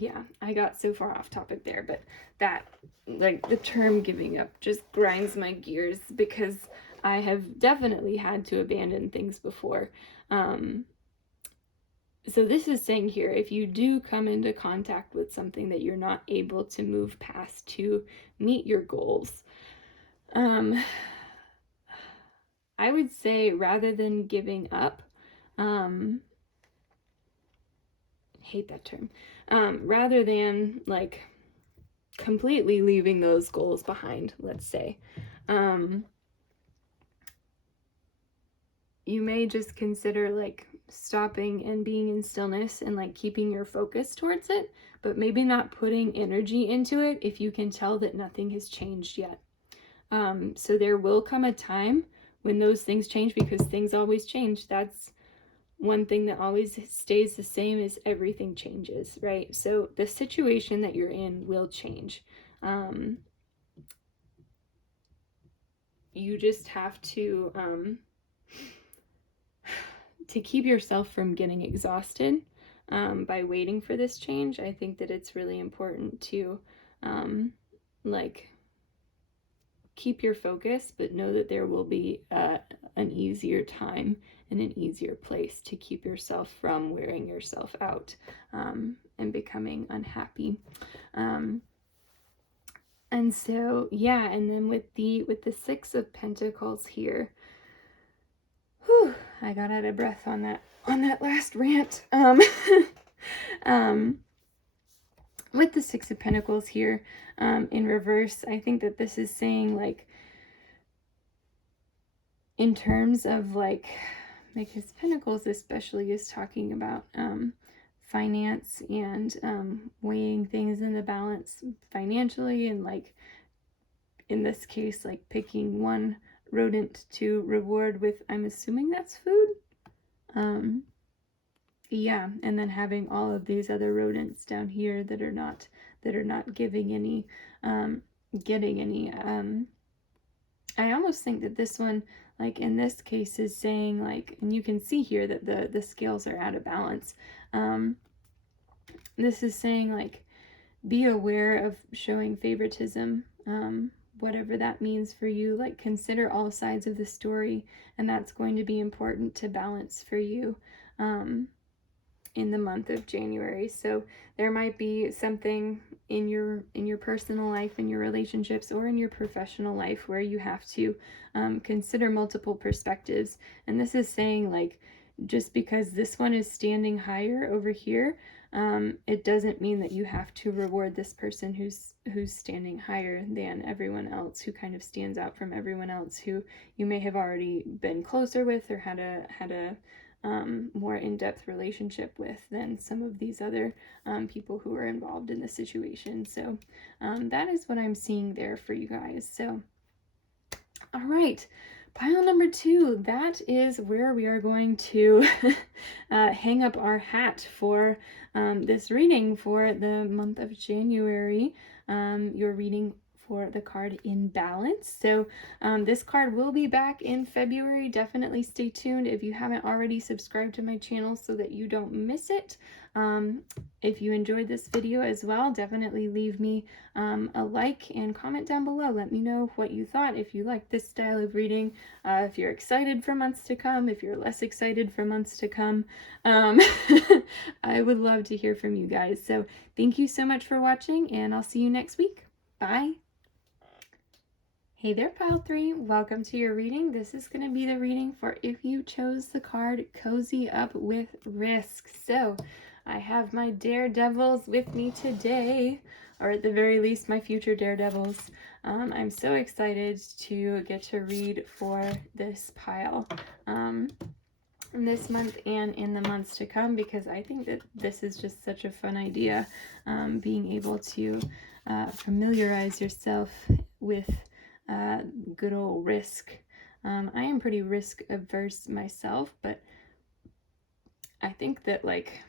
Yeah, I got so far off topic there, but that, like, the term giving up just grinds my gears because I have definitely had to abandon things before. So this is saying here, if you do come into contact with something that you're not able to move past to meet your goals, I would say, rather than giving up, hate that term, rather than, like, completely leaving those goals behind, let's say, you may just consider, like, stopping and being in stillness and, like, keeping your focus towards it, but maybe not putting energy into it if you can tell that nothing has changed yet. So there will come a time when those things change, because things always change. That's one thing that always stays the same, is everything changes, right? So the situation that you're in will change. You just have to keep yourself from getting exhausted by waiting for this change. I think that it's really important to like, keep your focus, but know that there will be an easier time and an easier place to keep yourself from wearing yourself out and becoming unhappy. And so, yeah, and then with the 6 of Pentacles here, whew, I got out of breath on that last rant. With the 6 of Pentacles here in reverse, I think that this is saying, like, in terms of, like, because Pentacles especially is talking about finance and weighing things in the balance financially, and, like, in this case, like, picking one rodent to reward with, I'm assuming that's food. Yeah, and then having all of these other rodents down here that are not giving any getting any I almost think that this one, like in this case, is saying like, and you can see here that the scales are out of balance. This is saying like, be aware of showing favoritism, whatever that means for you. Like, consider all sides of the story, and that's going to be important to balance for you in the month of January. So there might be something in your personal life, in your relationships, or in your professional life where you have to consider multiple perspectives. And this is saying like, just because this one is standing higher over here, it doesn't mean that you have to reward this person who's standing higher than everyone else, who kind of stands out from everyone else, who you may have already been closer with or had a more in-depth relationship with than some of these other people who are involved in the situation. So that is what I'm seeing there for you guys. So all right, pile number 2, that is where we are going to hang up our hat for this reading for the month of January. Your reading for the card In Balance. So this card will be back in February. Definitely stay tuned if you haven't already subscribed to my channel so that you don't miss it. If you enjoyed this video as well, definitely leave me a like and comment down below. Let me know what you thought, if you like this style of reading, if you're excited for months to come, if you're less excited for months to come. I would love to hear from you guys. So thank you so much for watching, and I'll see you next week. Bye. Hey there, Pile 3. Welcome to your reading. This is going to be the reading for if you chose the card Cozy Up with Risk. So I have my daredevils with me today, or at the very least, my future daredevils. I'm so excited to get to read for this pile this month and in the months to come, because I think that this is just such a fun idea, being able to familiarize yourself with good old risk. I am pretty risk averse myself, but I think that like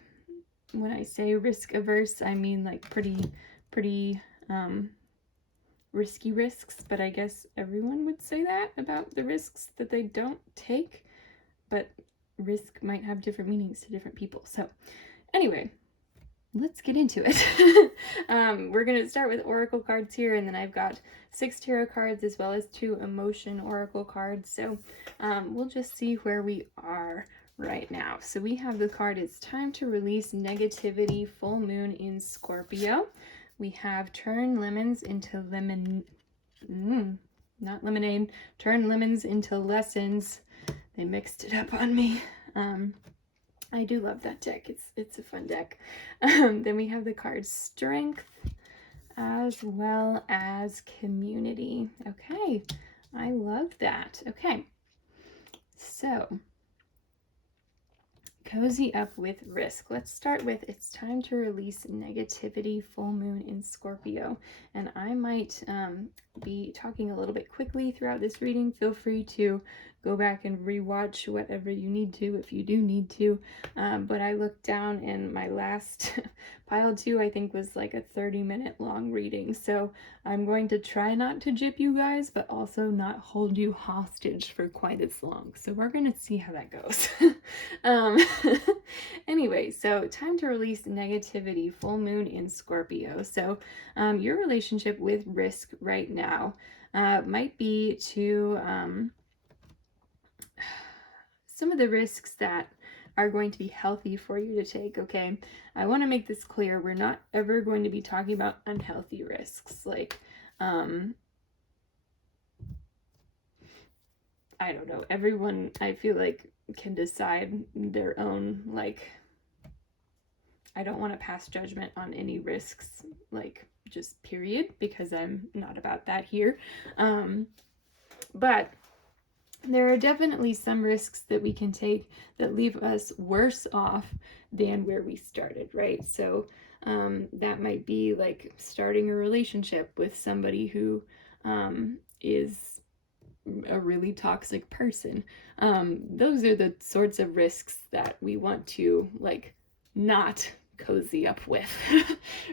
when I say risk averse, I mean like pretty risky risks, but I guess everyone would say that about the risks that they don't take, but risk might have different meanings to different people. So anyway, let's get into it. We're going to start with oracle cards here, and then I've got 6 tarot cards as well as 2 emotion oracle cards. So we'll just see where we are right now. So we have the card It's Time to Release Negativity, Full Moon in Scorpio. We have Turn Lemons into not lemonade, Turn Lemons into Lessons. They mixed it up on me. I do love that deck. It's a fun deck. Then we have the card Strength as well as Community. Okay, I love that. Okay, so Cozy Up with Risk. Let's start with It's Time to Release Negativity, Full Moon in Scorpio. And I might be talking a little bit quickly throughout this reading. Feel free to go back and rewatch whatever you need to, if you do need to. But I looked down, and my last pile 2, I think, was like a 30-minute long reading. So I'm going to try not to gyp you guys, but also not hold you hostage for quite as long. So we're going to see how that goes. Anyway, so time to release negativity, full moon in Scorpio. So your relationship with risk right now might be to some of the risks that are going to be healthy for you to take, okay? I want to make this clear. We're not ever going to be talking about unhealthy risks. Like, I don't know. Everyone, I feel like, can decide their own, like, I don't want to pass judgment on any risks, like, just period, because I'm not about that here. But there are definitely some risks that we can take that leave us worse off than where we started, right? So that might be like starting a relationship with somebody who is a really toxic person. Those are the sorts of risks that we want to like not cozy up with,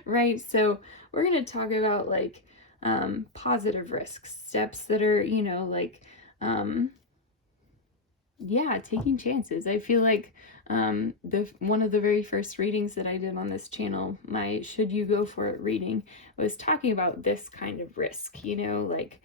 right? So we're going to talk about like positive risks, steps that are, you know, like, yeah, taking chances. I feel like the one of the very first readings that I did on this channel, my Should You Go For It reading, was talking about this kind of risk, you know, like,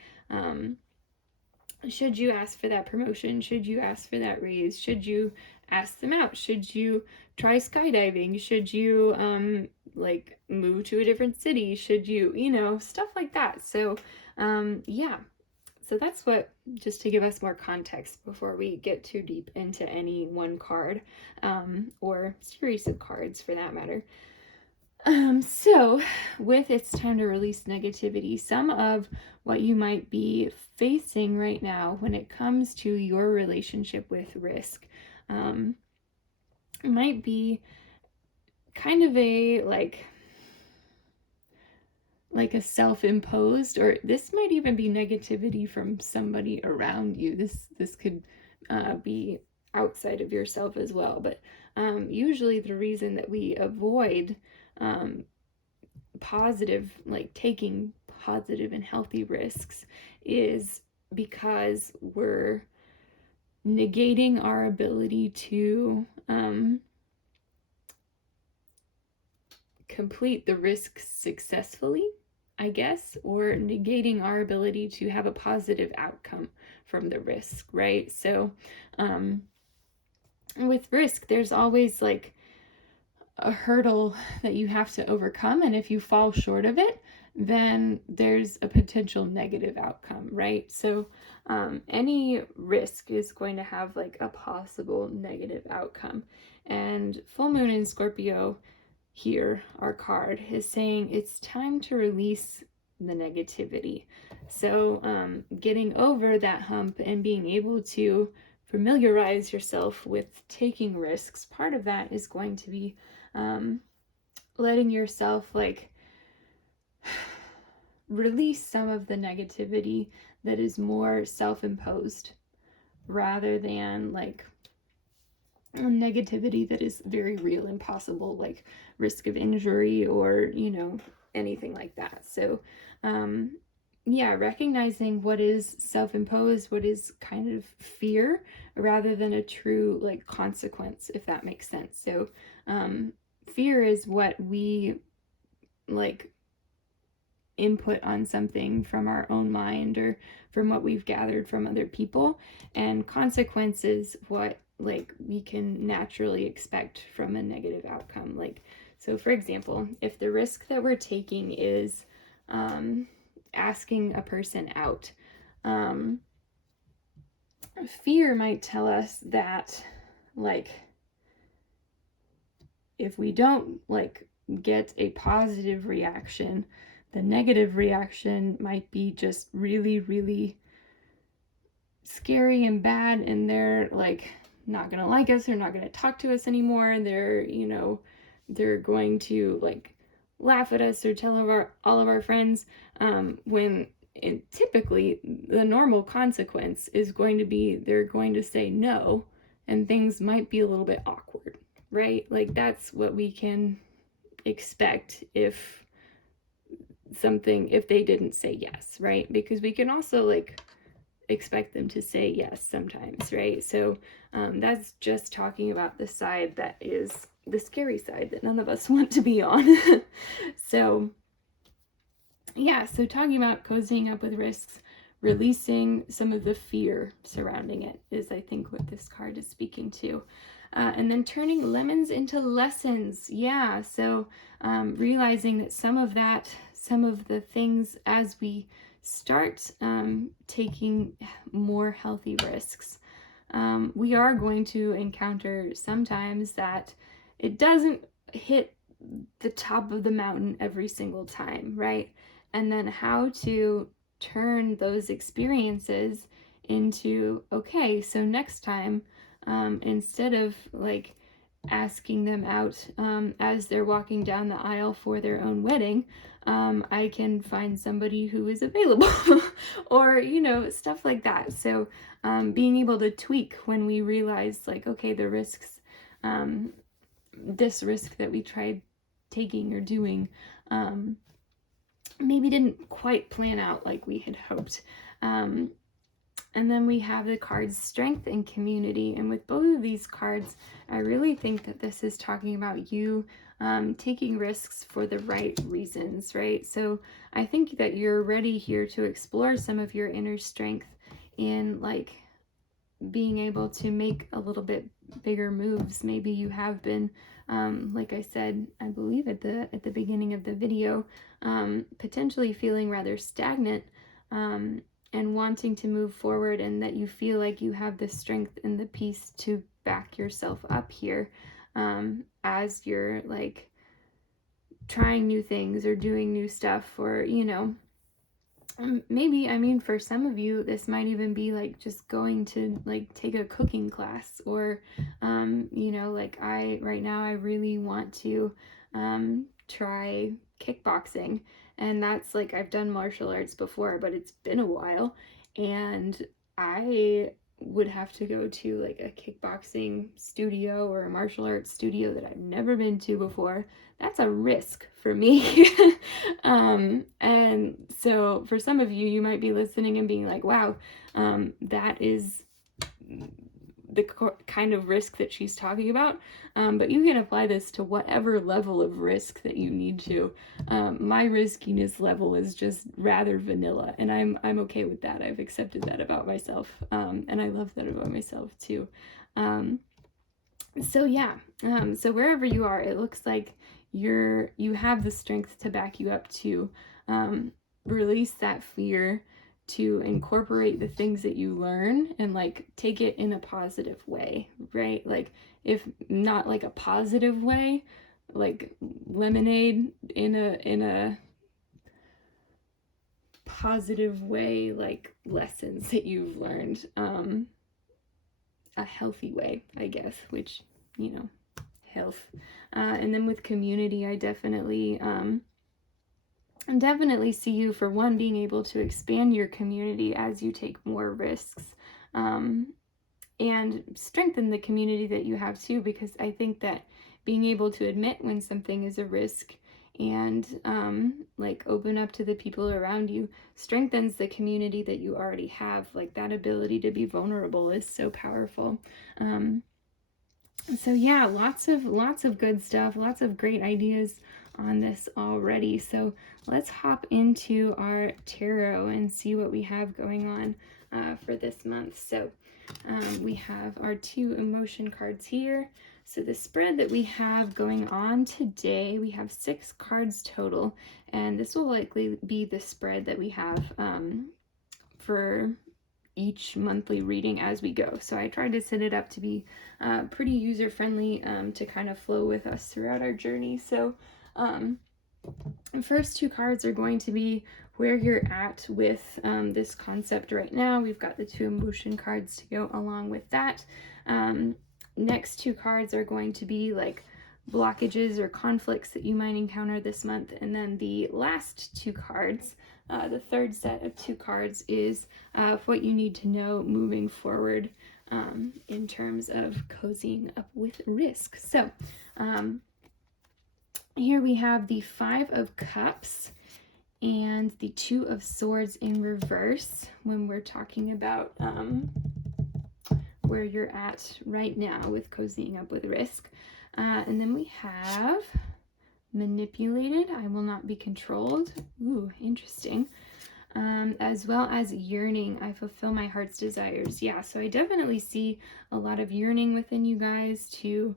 should you ask for that promotion? Should you ask for that raise? Should you ask them out? Should you try skydiving? Should you like move to a different city? Should you, you know, stuff like that. So yeah, so that's what, just to give us more context before we get too deep into any one card, or series of cards for that matter. So with It's Time to Release Negativity, some of what you might be facing right now when it comes to your relationship with risk might be kind of a like a self-imposed, or this might even be negativity from somebody around you. This could be outside of yourself as well, but usually the reason that we avoid positive, like taking positive and healthy risks, is because we're negating our ability to complete the risk successfully, I guess, or negating our ability to have a positive outcome from the risk, right? So with risk, there's always like a hurdle that you have to overcome, and if you fall short of it, then there's a potential negative outcome, right? So any risk is going to have like a possible negative outcome. And full moon in Scorpio here, our card is saying it's time to release the negativity. So getting over that hump and being able to familiarize yourself with taking risks, part of that is going to be letting yourself like release some of the negativity that is more self-imposed, rather than like negativity that is very real and possible, like risk of injury or, you know, anything like that. So yeah, recognizing what is self-imposed, what is kind of fear, rather than a true like consequence, if that makes sense. So fear is what we like input on something from our own mind or from what we've gathered from other people, and consequences what like we can naturally expect from a negative outcome. Like, so for example, if the risk that we're taking is asking a person out, fear might tell us that like if we don't like get a positive reaction, the negative reaction might be just really, really scary and bad, and they're like not gonna like us, they're not gonna talk to us anymore, they're, you know, they're going to like laugh at us or tell all of our friends, when typically the normal consequence is going to be they're going to say no, and things might be a little bit awkward, right? Like that's what we can expect if they didn't say yes, right? Because we can also like expect them to say yes sometimes, right? So that's just talking about the side that is the scary side that none of us want to be on. So yeah, so talking about cozying up with risks, releasing some of the fear surrounding it is, I think, what this card is speaking to. And then turning lemons into lessons. Yeah, so realizing that some of the things, as we start taking more healthy risks, we are going to encounter sometimes that it doesn't hit the top of the mountain every single time, right? And then how to turn those experiences into, okay, so next time, instead of like asking them out as they're walking down the aisle for their own wedding, I can find somebody who is available or, you know, stuff like that. So being able to tweak when we realize like, okay, the risks, this risk that we tried taking or doing maybe didn't quite plan out like we had hoped. And then we have the cards Strength and Community. And with both of these cards, I really think that this is talking about you taking risks for the right reasons, right? So I think that you're ready here to explore some of your inner strength in like being able to make a little bit bigger moves. Maybe you have been, like I said, I believe at the beginning of the video, potentially feeling rather stagnant, and wanting to move forward, and that you feel like you have the strength and the peace to back yourself up here, as you're like trying new things or doing new stuff, or maybe, I mean, for some of you, this might even be like just going to like take a cooking class, or, like right now, I really want to try kickboxing. And that's like, I've done martial arts before, but it's been a while. And I would have to go to like a kickboxing studio or a martial arts studio that I've never been to before. That's a risk for me. And so for some of you, you might be listening and being like, wow, that is the kind of risk that she's talking about. But you can apply this to whatever level of risk that you need to. My riskiness level is just rather vanilla, and I'm okay with that. I've accepted that about myself, and I love that about myself too. So yeah, so wherever you are, it looks like you have the strength to back you up to release that fear, to incorporate the things that you learn and like take it in a positive way, right? Like, if not like a positive way, like lemonade, in a positive way, like lessons that you've learned, a healthy way, I guess, which, health. And then with community, I definitely see you, for one, being able to expand your community as you take more risks, and strengthen the community that you have too, because I think that being able to admit when something is a risk and like open up to the people around you strengthens the community that you already have. Like, that ability to be vulnerable is so powerful. So yeah, lots of good stuff, lots of great ideas on this already. So let's hop into our tarot and see what we have going on for this month. So we have our 2 emotion cards here. So the spread that we have going on today, we have 6 cards total, and this will likely be the spread that we have for each monthly reading as we go. So I tried to set it up to be pretty user-friendly, to kind of flow with us throughout our journey. So the first 2 cards are going to be where you're at with this concept right now. We've got the 2 emotion cards to go along with that. Next 2 cards are going to be like blockages or conflicts that you might encounter this month. And then the last 2 cards, the third set of 2 cards, is what you need to know moving forward in terms of cozying up with risk. So here we have the 5 of Cups and the 2 of Swords in reverse when we're talking about where you're at right now with cozying up with risk. And then we have Manipulated, I will not be controlled. Ooh, interesting. As well as Yearning, I fulfill my heart's desires. Yeah, so I definitely see a lot of yearning within you guys to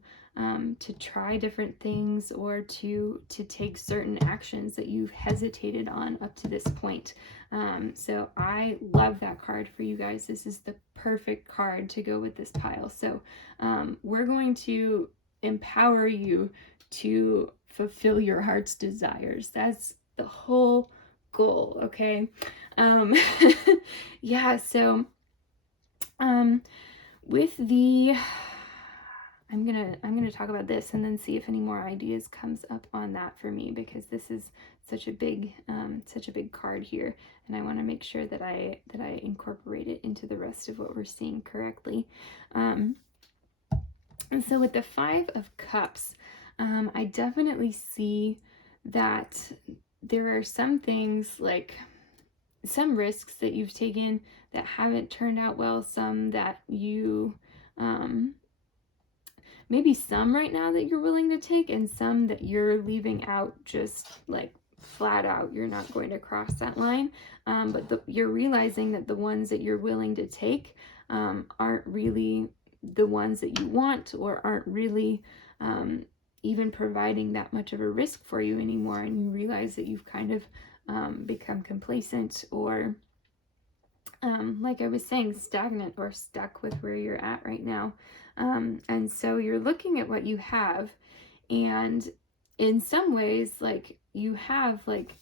try different things, or to take certain actions that you've hesitated on up to this point. So I love that card for you guys. This is the perfect card to go with this pile. So we're going to empower you to fulfill your heart's desires. That's the whole goal, okay? Yeah, so with the I'm gonna talk about this and then see if any more ideas comes up on that for me, because this is such a big card here, and I want to make sure that I incorporate it into the rest of what we're seeing correctly. And so with the 5 of Cups, I definitely see that there are some things, like some risks that you've taken that haven't turned out well, some that you, maybe some right now that you're willing to take, and some that you're leaving out, just like flat out, you're not going to cross that line. But you're realizing that the ones that you're willing to take aren't really the ones that you want, or aren't really even providing that much of a risk for you anymore. And you realize that you've kind of become complacent, or like I was saying, stagnant or stuck with where you're at right now. And so you're looking at what you have, and in some ways, like, you have like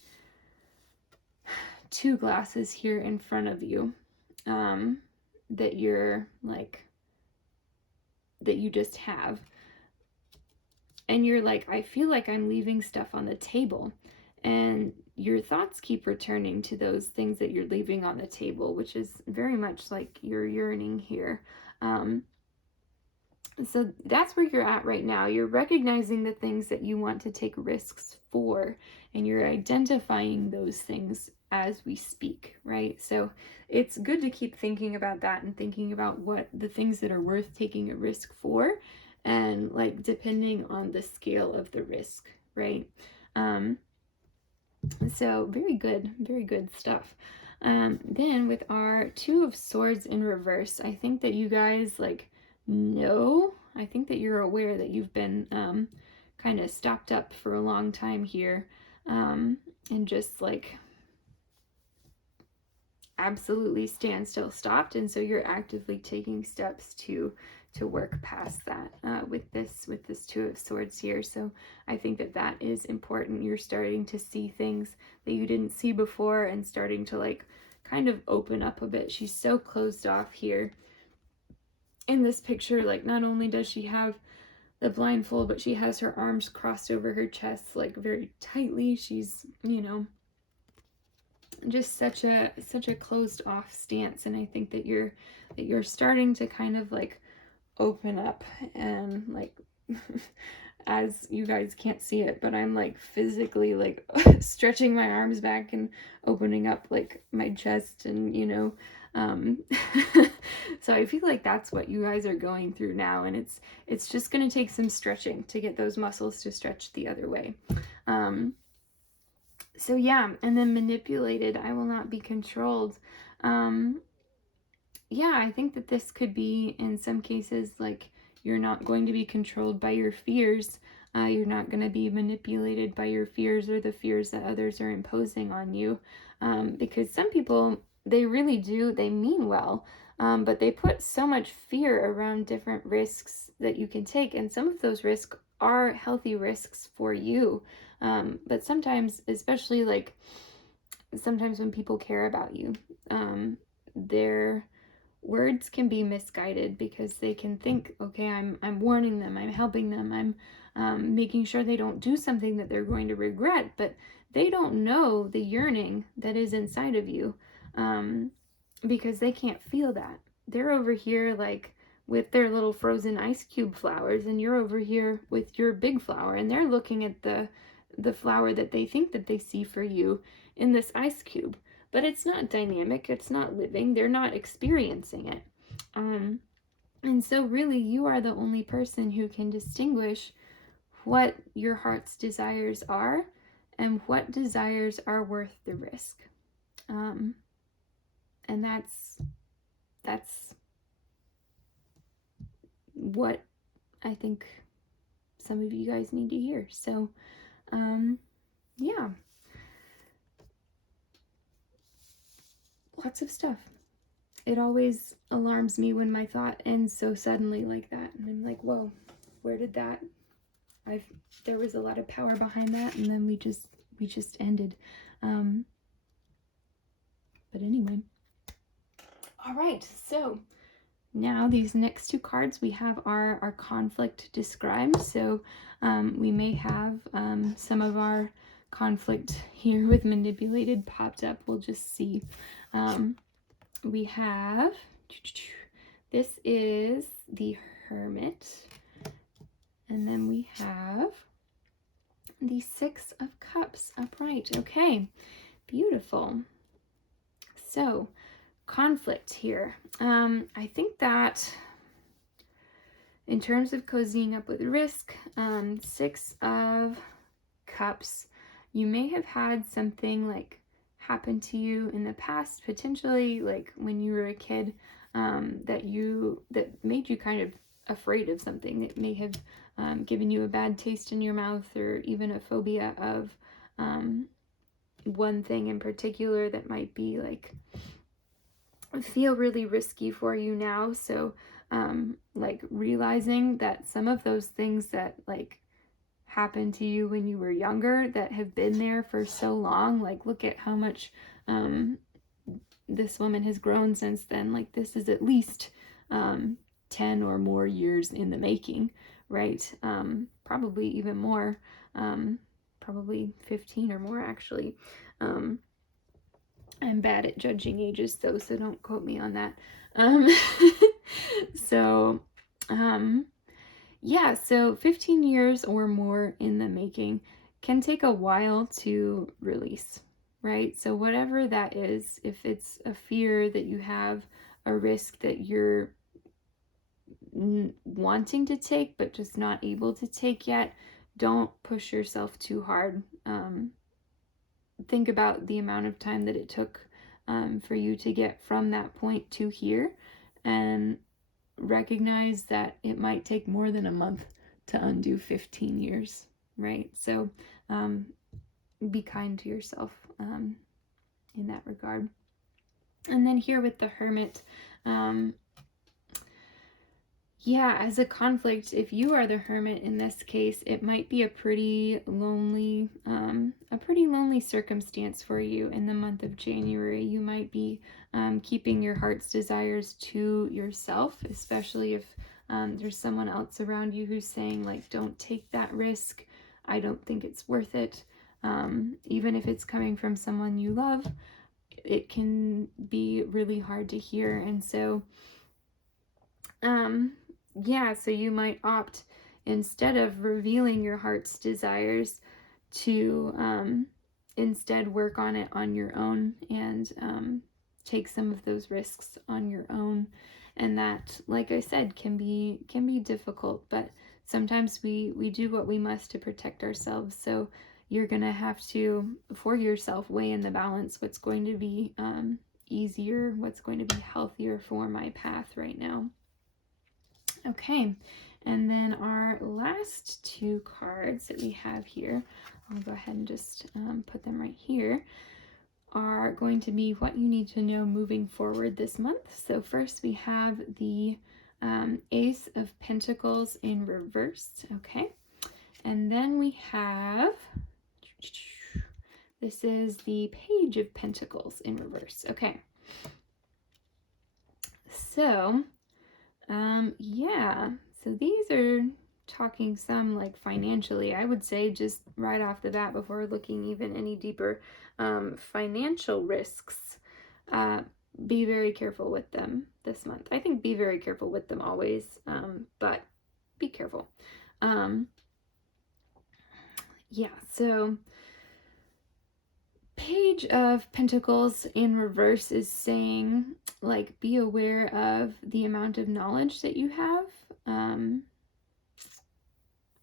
2 glasses here in front of you, that you're like, that you just have. And you're like, I feel like I'm leaving stuff on the table. And your thoughts keep returning to those things that you're leaving on the table, which is very much like you're yearning here. So that's where you're at right now. You're recognizing the things that you want to take risks for, and you're identifying those things as we speak, right? So it's good to keep thinking about that, and thinking about what the things that are worth taking a risk for, and like depending on the scale of the risk, right? So very good stuff. Then with our 2 of Swords in reverse, I think that you guys like know, I think that you're aware that you've been kind of stopped up for a long time here, and just like absolutely standstill stopped. And so you're actively taking steps to work past that with this 2 of Swords here. So I think that that is important. You're starting to see things that you didn't see before, and starting to like kind of open up a bit. She's so closed off here in this picture. Like, not only does she have the blindfold, but she has her arms crossed over her chest, like very tightly. She's, just such a closed off stance. And I think that you're starting to kind of like open up, and like as you guys can't see it, but I'm like physically like stretching my arms back and opening up like my chest, and so I feel like that's what you guys are going through now, and it's just going to take some stretching to get those muscles to stretch the other way. So yeah, and then manipulated, I will not be controlled. Yeah, I think that this could be, in some cases, like, you're not going to be controlled by your fears. You're not going to be manipulated by your fears, or the fears that others are imposing on you. Because some people, they really do, they mean well, but they put so much fear around different risks that you can take. And some of those risks are healthy risks for you. But sometimes, especially like, sometimes when people care about you, their words can be misguided, because they can think, okay, I'm warning them, I'm helping them, I'm making sure they don't do something that they're going to regret, but they don't know the yearning that is inside of you, because they can't feel that. They're over here like with their little frozen ice cube flowers, and you're over here with your big flower, and they're looking at the flower that they think that they see for you in this ice cube. But it's not dynamic, it's not living, they're not experiencing it. And so really, you are the only person who can distinguish what your heart's desires are, and what desires are worth the risk. And that's what I think some of you guys need to hear. So, yeah. Lots of stuff. It always alarms me when my thought ends so suddenly like that. And I'm like, whoa, where did that? There was a lot of power behind that, and then we just ended. But anyway. All right, so now these next 2 cards we have are our conflict described. So we may have some of our conflict here with manipulated popped up. We'll just see. We have, this is the Hermit, and then we have the Six of Cups upright. Okay, beautiful. So, conflict here. I think that in terms of cozying up with risk, Six of Cups, you may have had something like happen to you in the past, potentially like when you were a kid, that made you kind of afraid of something, that may have given you a bad taste in your mouth, or even a phobia of one thing in particular that might be like feel really risky for you now. So like realizing that some of those things that like happened to you when you were younger that have been there for so long, like look at how much this woman has grown since then. Like this is at least 10 or more years in the making, right? Probably even more, probably 15 or more actually. I'm bad at judging ages though, so don't quote me on that. So yeah, so 15 years or more in the making can take a while to release, right? So whatever that is, if it's a fear that you have, a risk that you're wanting to take but just not able to take yet, don't push yourself too hard. Think about the amount of time that it took for you to get from that point to here, and recognize that it might take more than a month to undo 15 years, right? So be kind to yourself in that regard. And then here with the Hermit, yeah, as a conflict, if you are the Hermit in this case, it might be a pretty lonely circumstance for you in the month of January. You might be keeping your heart's desires to yourself, especially if there's someone else around you who's saying like, don't take that risk. I don't think it's worth it. Even if it's coming from someone you love, it can be really hard to hear. And so, yeah, so you might opt, instead of revealing your heart's desires, to instead work on it on your own, and take some of those risks on your own. And that, like I said, can be difficult, but sometimes we do what we must to protect ourselves. So you're gonna have to, for yourself, weigh in the balance what's going to be easier, what's going to be healthier for my path right now. Okay, and then our last two cards that we have here, I'll go ahead and just put them right here, are going to be what you need to know moving forward this month. So first we have the Ace of Pentacles in reverse, okay? And then we have, this is the Page of Pentacles in reverse, okay? So yeah, so these are talking some like financially, I would say, just right off the bat before looking even any deeper, financial risks. Be very careful with them this month. I think be very careful with them always, but be careful. Yeah, so Page of Pentacles in reverse is saying, like, be aware of the amount of knowledge that you have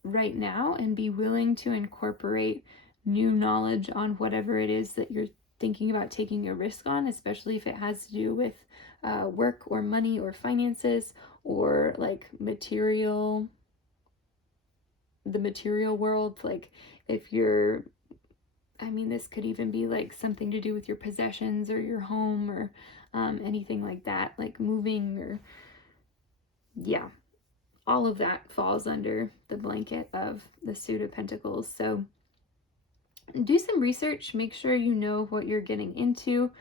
right now, and be willing to incorporate new knowledge on whatever it is that you're thinking about taking a risk on, especially if it has to do with work or money or finances, or like the material world. Like if you're, I mean, this could even be like something to do with your possessions or your home, or anything like that, like moving, or yeah, all of that falls under the blanket of the Suit of Pentacles. So do some research, make sure you know what you're getting into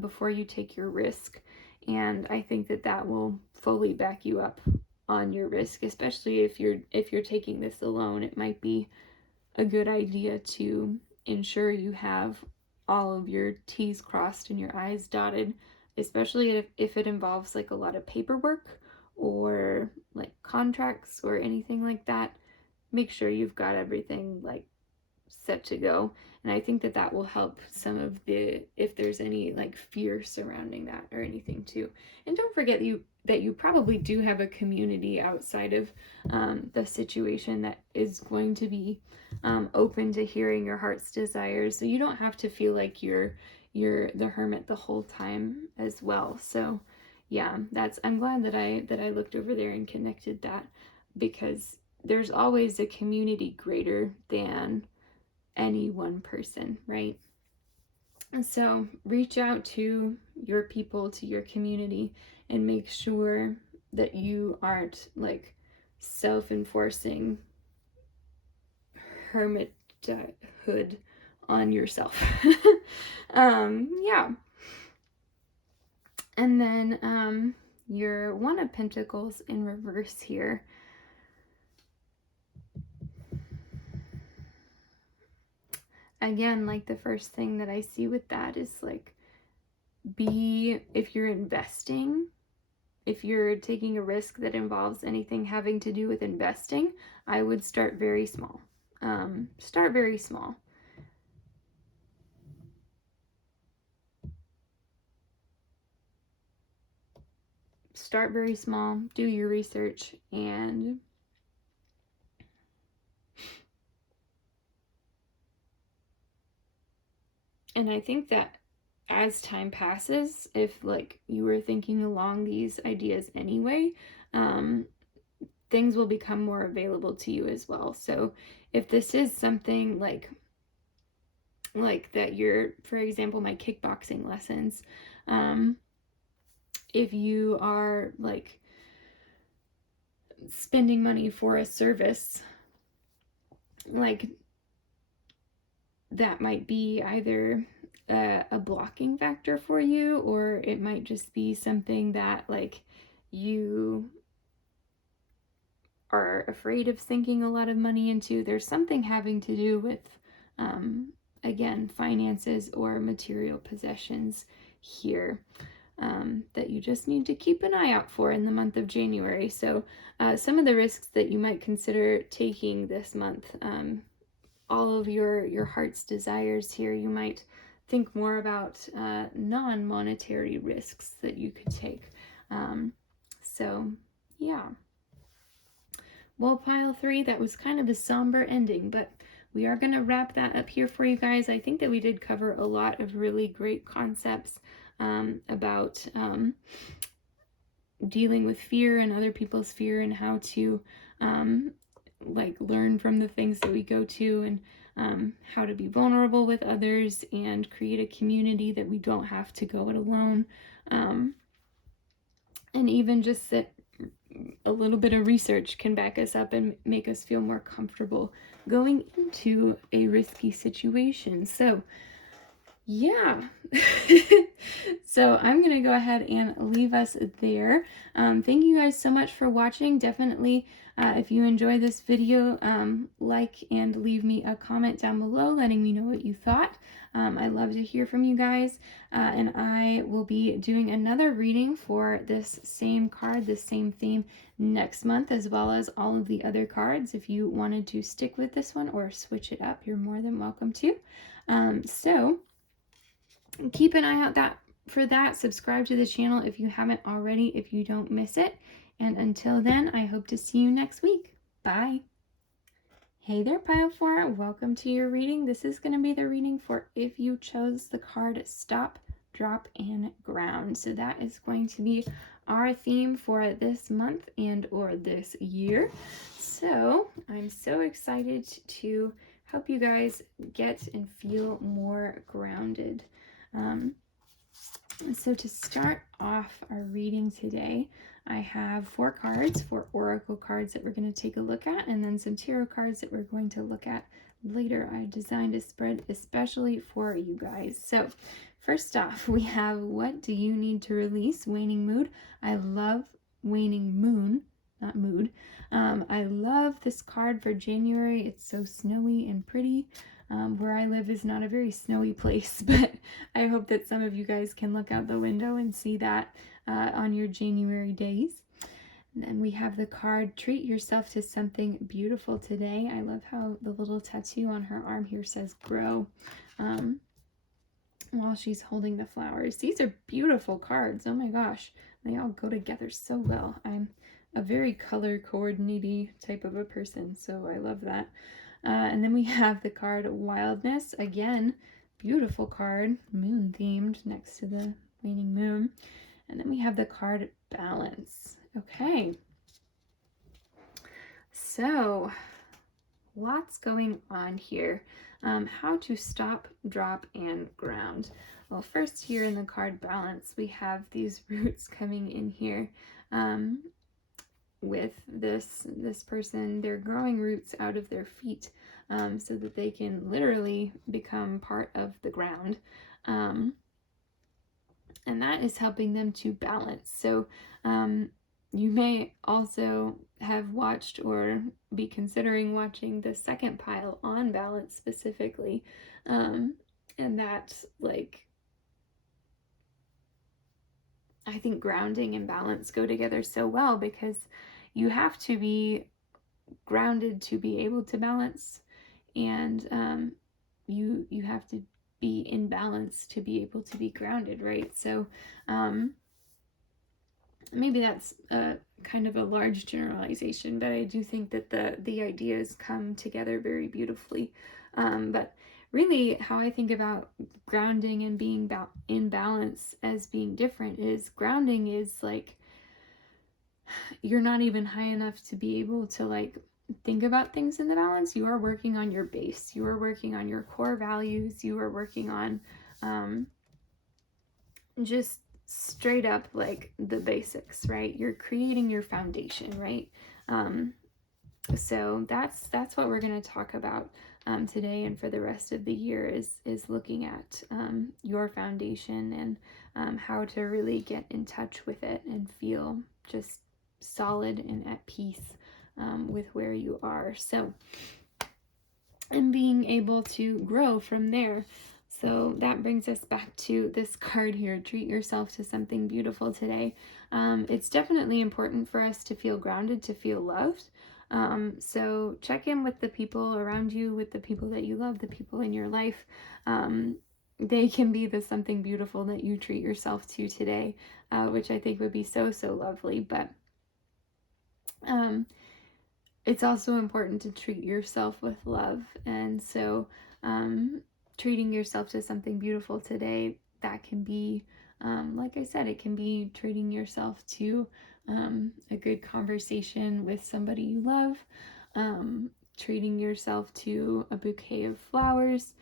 before you take your risk. And I think that that will fully back you up on your risk, especially if you're taking this alone. It might be a good idea to ensure you have all of your T's crossed and your I's dotted, especially if it involves like a lot of paperwork or like contracts or anything like that. Make sure you've got everything like set to go. And I think that that will help some of the, if there's any like fear surrounding that or anything too. And don't forget that you probably do have a community outside of the situation that is going to be open to hearing your heart's desires. So you don't have to feel like you're the hermit the whole time as well. So yeah, I'm glad that I looked over there and connected that, because there's always a community greater than any one person, right? And so reach out to your people, to your community, and make sure that you aren't like self-enforcing hermithood on yourself. Yeah. And then your One of Pentacles in reverse here. Again, like the first thing that I see with that is like, if you're investing, if you're taking a risk that involves anything having to do with investing, I would start very small. Start very small. Start very small, do your research, and I think that as time passes, if like you were thinking along these ideas anyway, things will become more available to you as well. So if this is something like that, you're, for example, my kickboxing lessons, if you are like spending money for a service, like that might be either a blocking factor for you, or it might just be something that like you are afraid of sinking a lot of money into. There's something having to do with again, finances or material possessions here, that you just need to keep an eye out for in the month of January. So some of the risks that you might consider taking this month, all of your heart's desires here, you might think more about non-monetary risks that you could take. So yeah. Well, pile 3, that was kind of a somber ending, but we are going to wrap that up here for you guys. I think that we did cover a lot of really great concepts about dealing with fear and other people's fear, and how to like learn from the things that we go to, and how to be vulnerable with others and create a community that we don't have to go it alone. And even just that a little bit of research can back us up and make us feel more comfortable going into a risky situation. So yeah. So I'm gonna go ahead and leave us there. Thank you guys so much for watching. Definitely if you enjoy this video, like and leave me a comment down below letting me know what you thought. I love to hear from you guys, and I will be doing another reading for this same card, this same theme next month, as well as all of the other cards. If you wanted to stick with this one or switch it up, you're more than welcome to. So keep an eye out for that. Subscribe to the channel if you haven't already, if you don't miss it. And until then, I hope to see you next week. Bye. Hey there, Pile 4. Welcome to your reading. This is going to be the reading for if you chose the card Stop, Drop, and Ground. So that is going to be our theme for this month and or this year. So I'm so excited to help you guys get and feel more grounded. So to start off our reading today, I have 4 cards, 4 oracle cards that we're going to take a look at, and then some tarot cards that we're going to look at later. I designed a spread especially for you guys. So first off, we have What Do You Need to Release? Waning Mood. I love Waning Moon, not mood. I love this card for January. It's so snowy and pretty. Where I live is not a very snowy place, but I hope that some of you guys can look out the window and see that on your January days. And then we have the card, treat yourself to something beautiful today. I love how the little tattoo on her arm here says grow, while she's holding the flowers. These are beautiful cards. Oh my gosh. They all go together so well. I'm a very color coordinating type of a person, so I love that. And then we have the card Wildness. Again, beautiful card, moon themed next to the waning moon. And then we have the card Balance. Okay. So, lots going on here. How to stop, drop, and ground. Well, first here in the card Balance, we have these roots coming in here. With this person, they're growing roots out of their feet, so that they can literally become part of the ground. And that is helping them to balance. So you may also have watched or be considering watching the second pile on balance specifically. And that, like, I think grounding and balance go together so well, because you have to be grounded to be able to balance, and you have to be in balance to be able to be grounded, right? So maybe that's a kind of a large generalization, but I do think that the ideas come together very beautifully. But really, how I think about grounding and being in balance as being different is, grounding is like, you're not even high enough to be able to like think about things in the balance. You are working on your base. You are working on your core values. You are working on just straight up like the basics, right? You're creating your foundation, right? So that's what we're going to talk about today and for the rest of the year, is looking at your foundation and how to really get in touch with it and feel just solid and at peace with where you are. So, and being able to grow from there. So that brings us back to this card here, treat yourself to something beautiful today. It's definitely important for us to feel grounded, to feel loved. So check in with the people around you, with the people that you love, the people in your life. They can be the something beautiful that you treat yourself to today, which I think would be so, so lovely. But it's also important to treat yourself with love. And so treating yourself to something beautiful today, that can be, like I said, it can be treating yourself to a good conversation with somebody you love, treating yourself to a bouquet of flowers,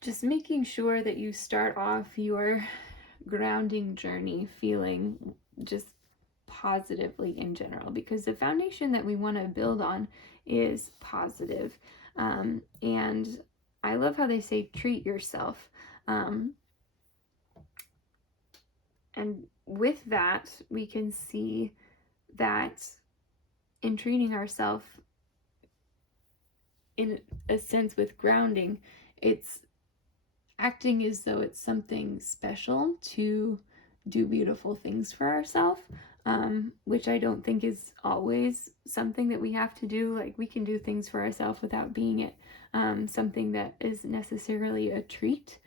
just making sure that you start off your grounding journey feeling just positively in general, because the foundation that we want to build on is positive. And I love how they say treat yourself. And with that, we can see that in treating ourselves in a sense with grounding, it's acting as though it's something special to do beautiful things for ourselves, which I don't think is always something that we have to do. Like, we can do things for ourselves without being it something that is necessarily a treat.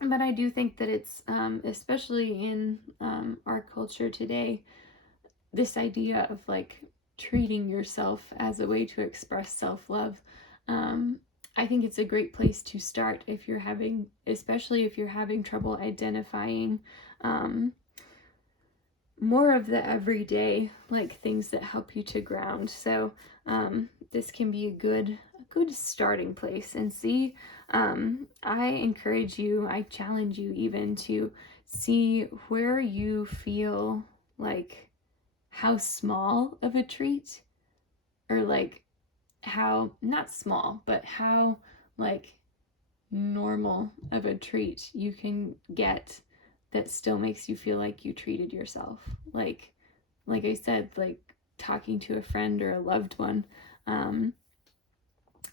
But I do think that it's, especially in our culture today, this idea of like treating yourself as a way to express self-love. I think it's a great place to start if you're having, especially if you're having trouble identifying more of the everyday like things that help you to ground. So this can be a good starting place. And see, I encourage you, I challenge you even to see where you feel like how small of a treat, or like how, not small, but how like normal of a treat you can get that still makes you feel like you treated yourself. Like I said, like talking to a friend or a loved one,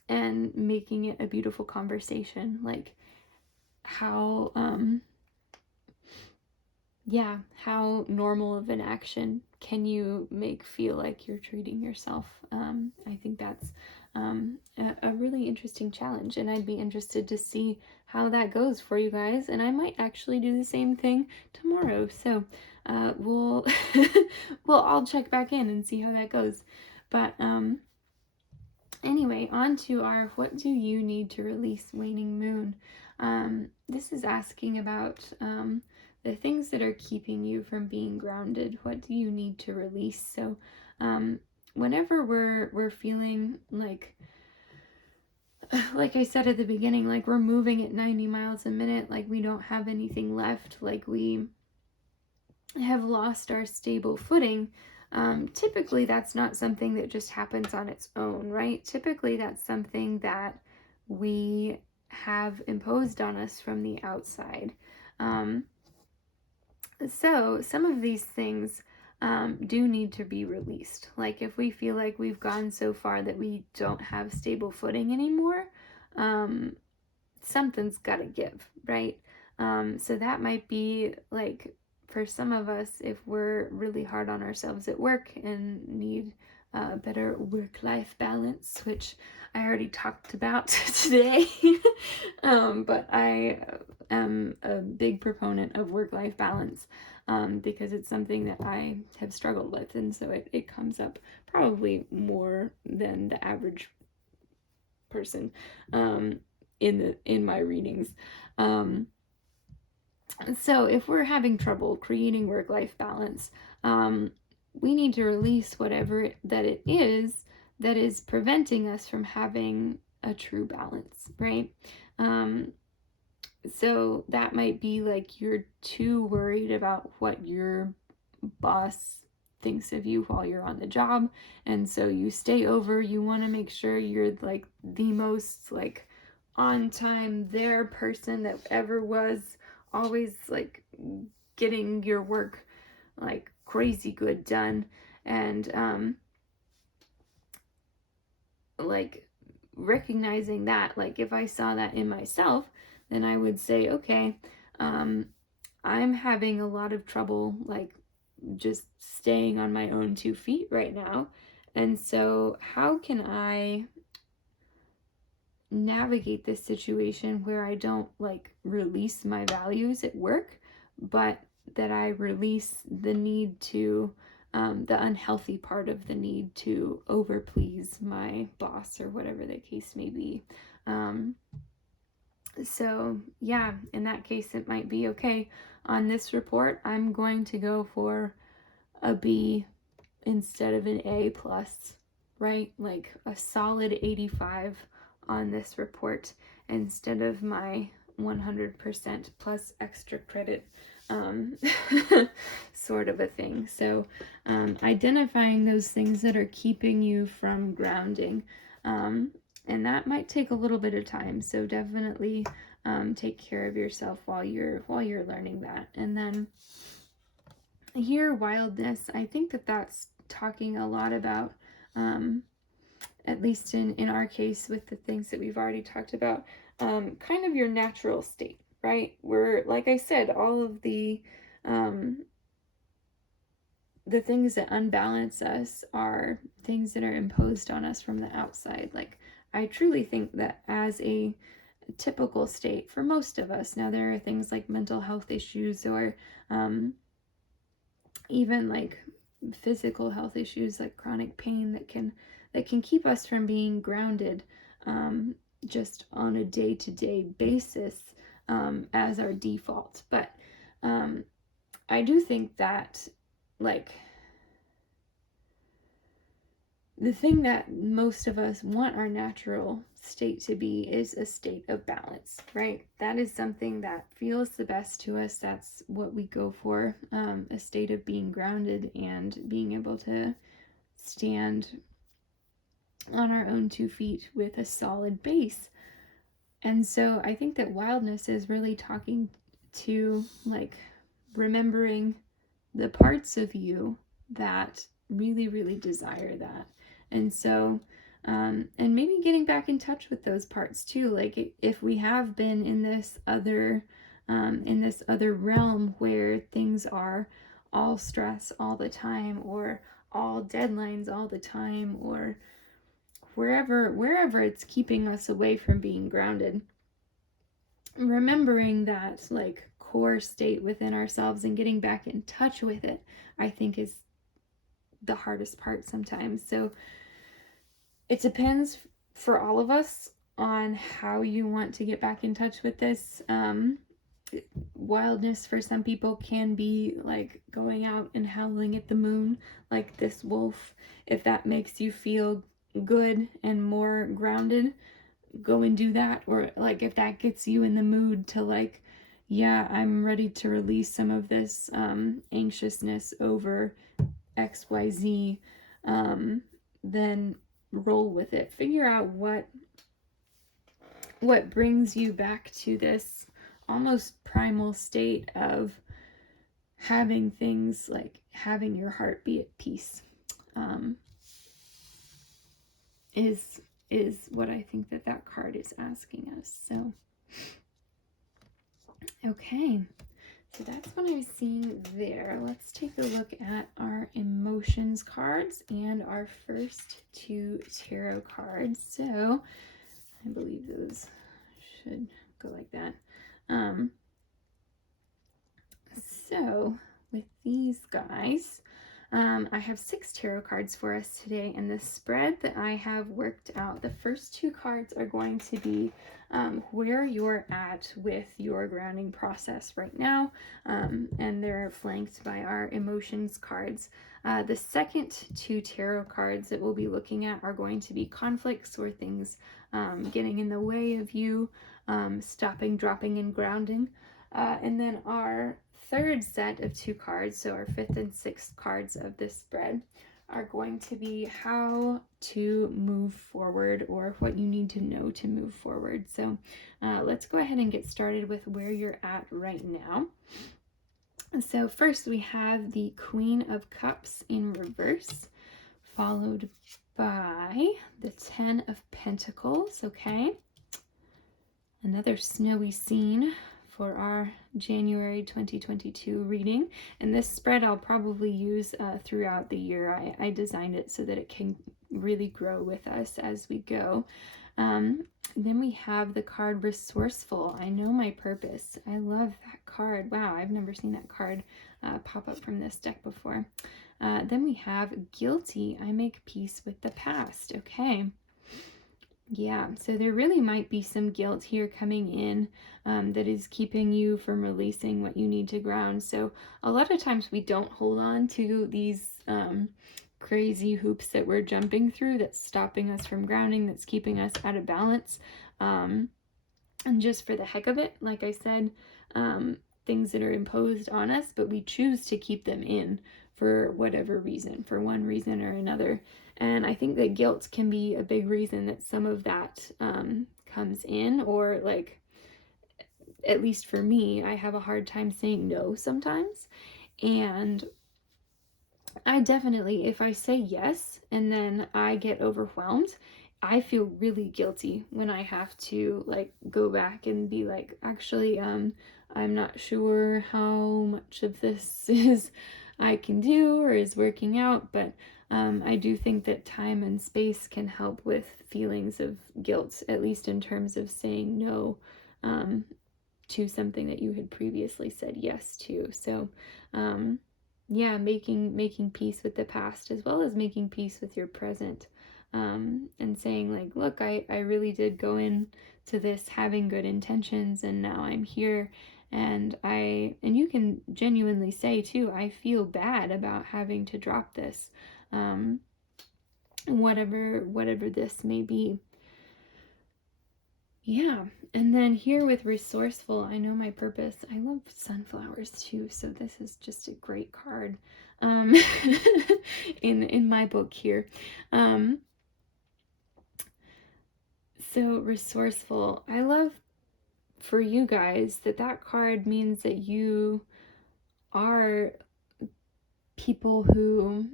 and making it a beautiful conversation. Like how yeah, how normal of an action can you make feel like you're treating yourself? I think that's a really interesting challenge, and I'd be interested to see how that goes for you guys. And I might actually do the same thing tomorrow. So we'll we'll all check back in and see how that goes. But anyway, on to our what do you need to release waning moon? This is asking about the things that are keeping you from being grounded. What do you need to release? So, whenever we're feeling like I said at the beginning, like we're moving at 90 miles a minute, like we don't have anything left, like we have lost our stable footing. Typically, that's not something that just happens on its own, right? Typically, that's something that we have imposed on us from the outside. Um, so, some of these things do need to be released. Like, if we feel like we've gone so far that we don't have stable footing anymore, something's got to give, right? So that might be like for some of us, if we're really hard on ourselves at work and need a better work-life balance, which I already talked about today. But I am a big proponent of work-life balance because it's something that I have struggled with, and so it comes up probably more than the average person in my readings. So if we're having trouble creating work-life balance, we need to release whatever that it is that is preventing us from having a true balance, right? So that might be like you're too worried about what your boss thinks of you while you're on the job, and so you stay over. You want to make sure you're like the most like on time there person that ever was, always like getting your work like crazy good done, and like recognizing that, like if I saw that in myself, then I would say, okay, I'm having a lot of trouble like just staying on my own 2 feet right now. And so how can I navigate this situation where I don't like release my values at work, but that I release the need to, the unhealthy part of the need to overplease my boss or whatever the case may be. So, yeah, in that case, it might be okay. On this report, I'm going to go for a B instead of an A plus, right? Like a solid 85 on this report instead of my 100% plus extra credit um, sort of a thing. So identifying those things that are keeping you from grounding. And that might take a little bit of time. So definitely take care of yourself while you're learning that. And then here, wildness, I think that that's talking a lot about, at least in our case with the things that we've already talked about, kind of your natural state, right? Where, like I said, all of the things that unbalance us are things that are imposed on us from the outside. Like, I truly think that as a typical state for most of us, now there are things like mental health issues or even like physical health issues like chronic pain that can keep us from being grounded just on a day-to-day basis as our default. But I do think that like the thing that most of us want our natural state to be is a state of balance, right? That is something that feels the best to us. That's what we go for, a state of being grounded and being able to stand on our own 2 feet with a solid base. And so I think that wildness is really talking to like remembering the parts of you that really, really desire that. And so, and maybe getting back in touch with those parts too. Like if we have been in this other in this other realm where things are all stress all the time, or all deadlines all the time, or wherever it's keeping us away from being grounded. Remembering that like core state within ourselves and getting back in touch with it, I think, is the hardest part sometimes. So it depends for all of us on how you want to get back in touch with this. Wildness for some people can be like going out and howling at the moon, like this wolf. If that makes you feel good and more grounded, go and do that. Or like if that gets you in the mood to like, yeah, I'm ready to release some of this anxiousness over XYZ, then roll with it. Figure out what brings you back to this almost primal state of having things, like having your heart be at peace, is what I think that card is asking us. So okay, so that's what I'm seeing there. Let's take a look at our emotions cards and our first two tarot cards. So I believe those should go like that. So with these guys, I have 6 tarot cards for us today, and the spread that I have worked out, the first 2 cards are going to be where you're at with your grounding process right now, and they're flanked by our emotions cards. The second 2 tarot cards that we'll be looking at are going to be conflicts, or things getting in the way of you stopping, dropping, and grounding. And then our third set of 2 cards, so our 5th and 6th cards of this spread, are going to be how to move forward, or what you need to know to move forward. So let's go ahead and get started with where you're at right now. So first we have the Queen of Cups in reverse, followed by the 10 of Pentacles. Okay, another snowy scene for our January 2022 reading. And this spread I'll probably use throughout the year. I designed it so that it can really grow with us as we go. Then we have the card Resourceful. I know my purpose. I love that card. Wow, I've never seen that card pop up from this deck before. Then we have Guilty. I make peace with the past. Okay. Yeah, so there really might be some guilt here coming in that is keeping you from releasing what you need to ground. So a lot of times we don't hold on to these crazy hoops that we're jumping through that's stopping us from grounding, that's keeping us out of balance. And just for the heck of it, like I said, things that are imposed on us, but we choose to keep them in for whatever reason, for one reason or another. And I think that guilt can be a big reason that some of that comes in, or like, at least for me, I have a hard time saying no sometimes. And I definitely, if I say yes and then I get overwhelmed, I feel really guilty when I have to like go back and be like, actually, I'm not sure how much of this is I can do or is working out, but I do think that time and space can help with feelings of guilt, at least in terms of saying no to something that you had previously said yes to. So yeah, making peace with the past, as well as making peace with your present, and saying like, look, I really did go into this having good intentions, and now I'm here, and you can genuinely say too, I feel bad about having to drop this, whatever this may be. Yeah, and then here with Resourceful, I know my purpose. I love sunflowers too, so this is just a great card in my book here. So Resourceful, I love for you guys that card means that you are people who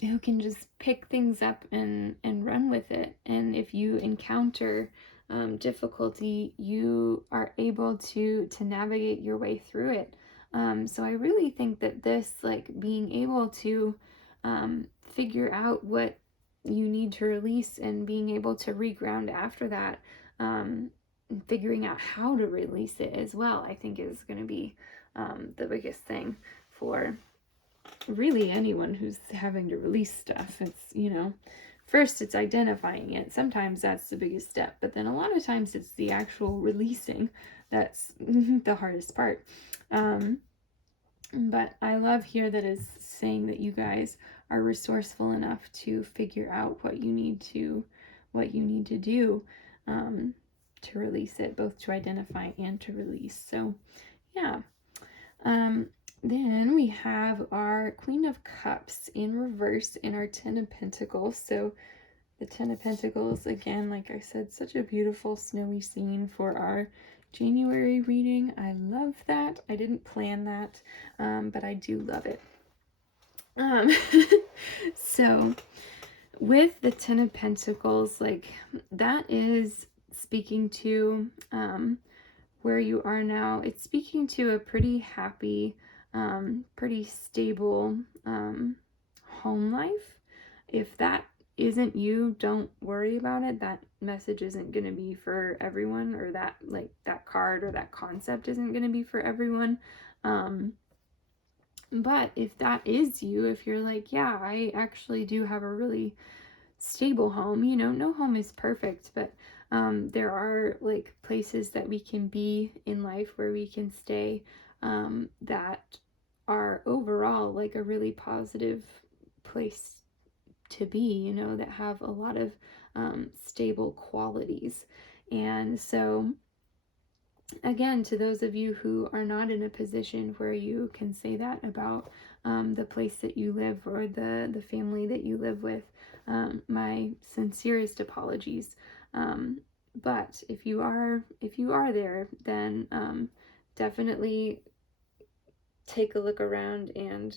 who can just pick things up and run with it. And if you encounter difficulty, you are able to navigate your way through it. So I really think that this, like, being able to figure out what you need to release and being able to reground after that, and figuring out how to release it as well, I think is going to be the biggest thing for really anyone who's having to release stuff. It's, first it's identifying it. Sometimes that's the biggest step, but then a lot of times it's the actual releasing that's the hardest part. But I love here that is saying that you guys are resourceful enough to figure out what you need to do to release it, both to identify and to release. So yeah. Then we have our Queen of Cups in reverse in our Ten of Pentacles. So the Ten of Pentacles, again, like I said, such a beautiful snowy scene for our January reading. I love that. I didn't plan that, but I do love it. So with the Ten of Pentacles, like, that is speaking to where you are now. It's speaking to a pretty happy, pretty stable home life. If that isn't you, don't worry about it. That message isn't going to be for everyone, or that, like, that card or that concept isn't going to be for everyone. But if that is you, if you're like, yeah, I actually do have a really stable home, no home is perfect, but there are, like, places that we can be in life where we can stay that are overall like a really positive place to be, that have a lot of stable qualities. And so again, to those of you who are not in a position where you can say that about the place that you live or the family that you live with, my sincerest apologies. But if you are there, then definitely take a look around, and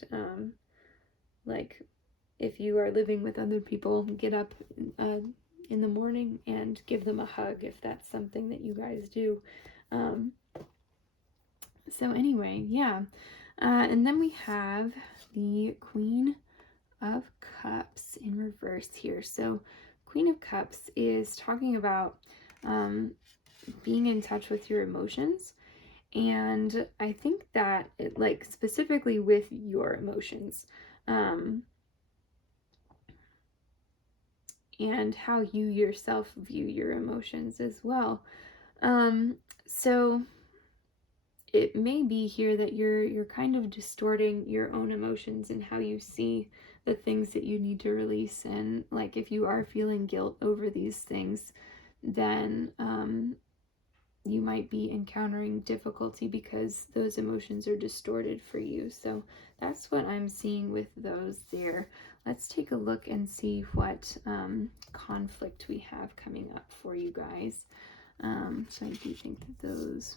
like, if you are living with other people, get up in the morning and give them a hug if that's something that you guys do. So anyway, yeah. And then we have the Queen of Cups in reverse here. So Queen of Cups is talking about being in touch with your emotions. And I think that it, like, specifically with your emotions, and how you yourself view your emotions as well. So it may be here that you're kind of distorting your own emotions and how you see the things that you need to release. And, like, if you are feeling guilt over these things, then you might be encountering difficulty because those emotions are distorted for you. So that's what I'm seeing with those there. Let's take a look and see what conflict we have coming up for you guys. So I do think that those,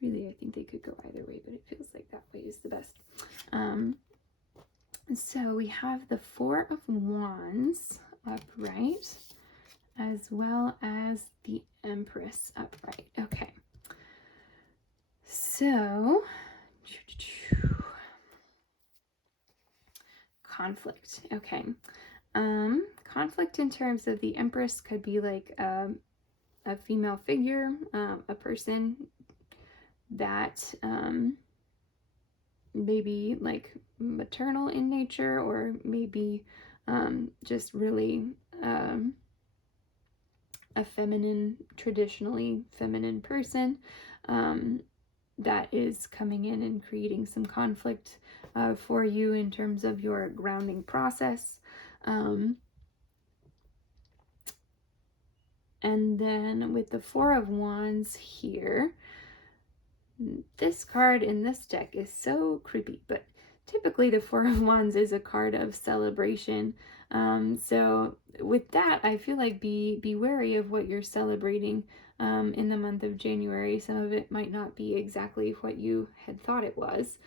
really, I think they could go either way, but it feels like that way is the best. So we have the Four of Wands upright, as well as the Empress upright. Okay. So, conflict. Okay. Conflict in terms of the Empress could be like a female figure, a person that maybe like maternal in nature, or maybe just really a feminine, traditionally feminine person that is coming in and creating some conflict for you in terms of your grounding process. And then with the Four of Wands here, this card in this deck is so creepy, but typically the Four of Wands is a card of celebration. So with that, I feel like be wary of what you're celebrating in the month of January. Some of it might not be exactly what you had thought it was.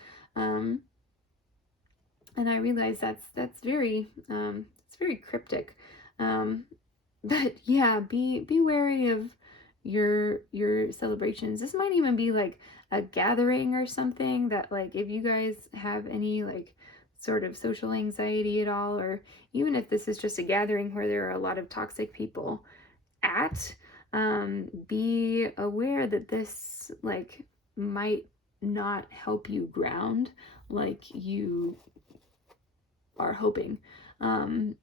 And I realize that's very it's very cryptic. Um, but yeah, be wary of your celebrations. This might even be like a gathering or something that, like, if you guys have any like sort of social anxiety at all, or even if this is just a gathering where there are a lot of toxic people at, be aware that this like might not help you ground like you are hoping.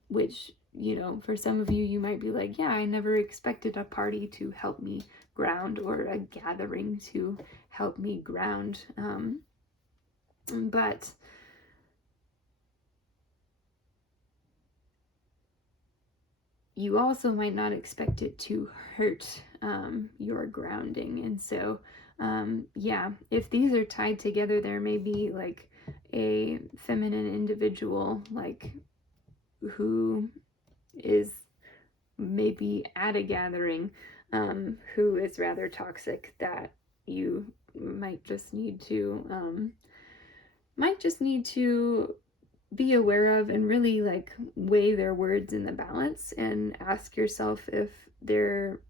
Which, you know, for some of you, you might be like, yeah, I never expected a party to help me ground, or a gathering to help me ground. But you also might not expect it to hurt your grounding. And so, yeah, if these are tied together, there may be like a feminine individual, like, who is maybe at a gathering, who is rather toxic, that you might just need to be aware of, and really like weigh their words in the balance, and ask yourself if they're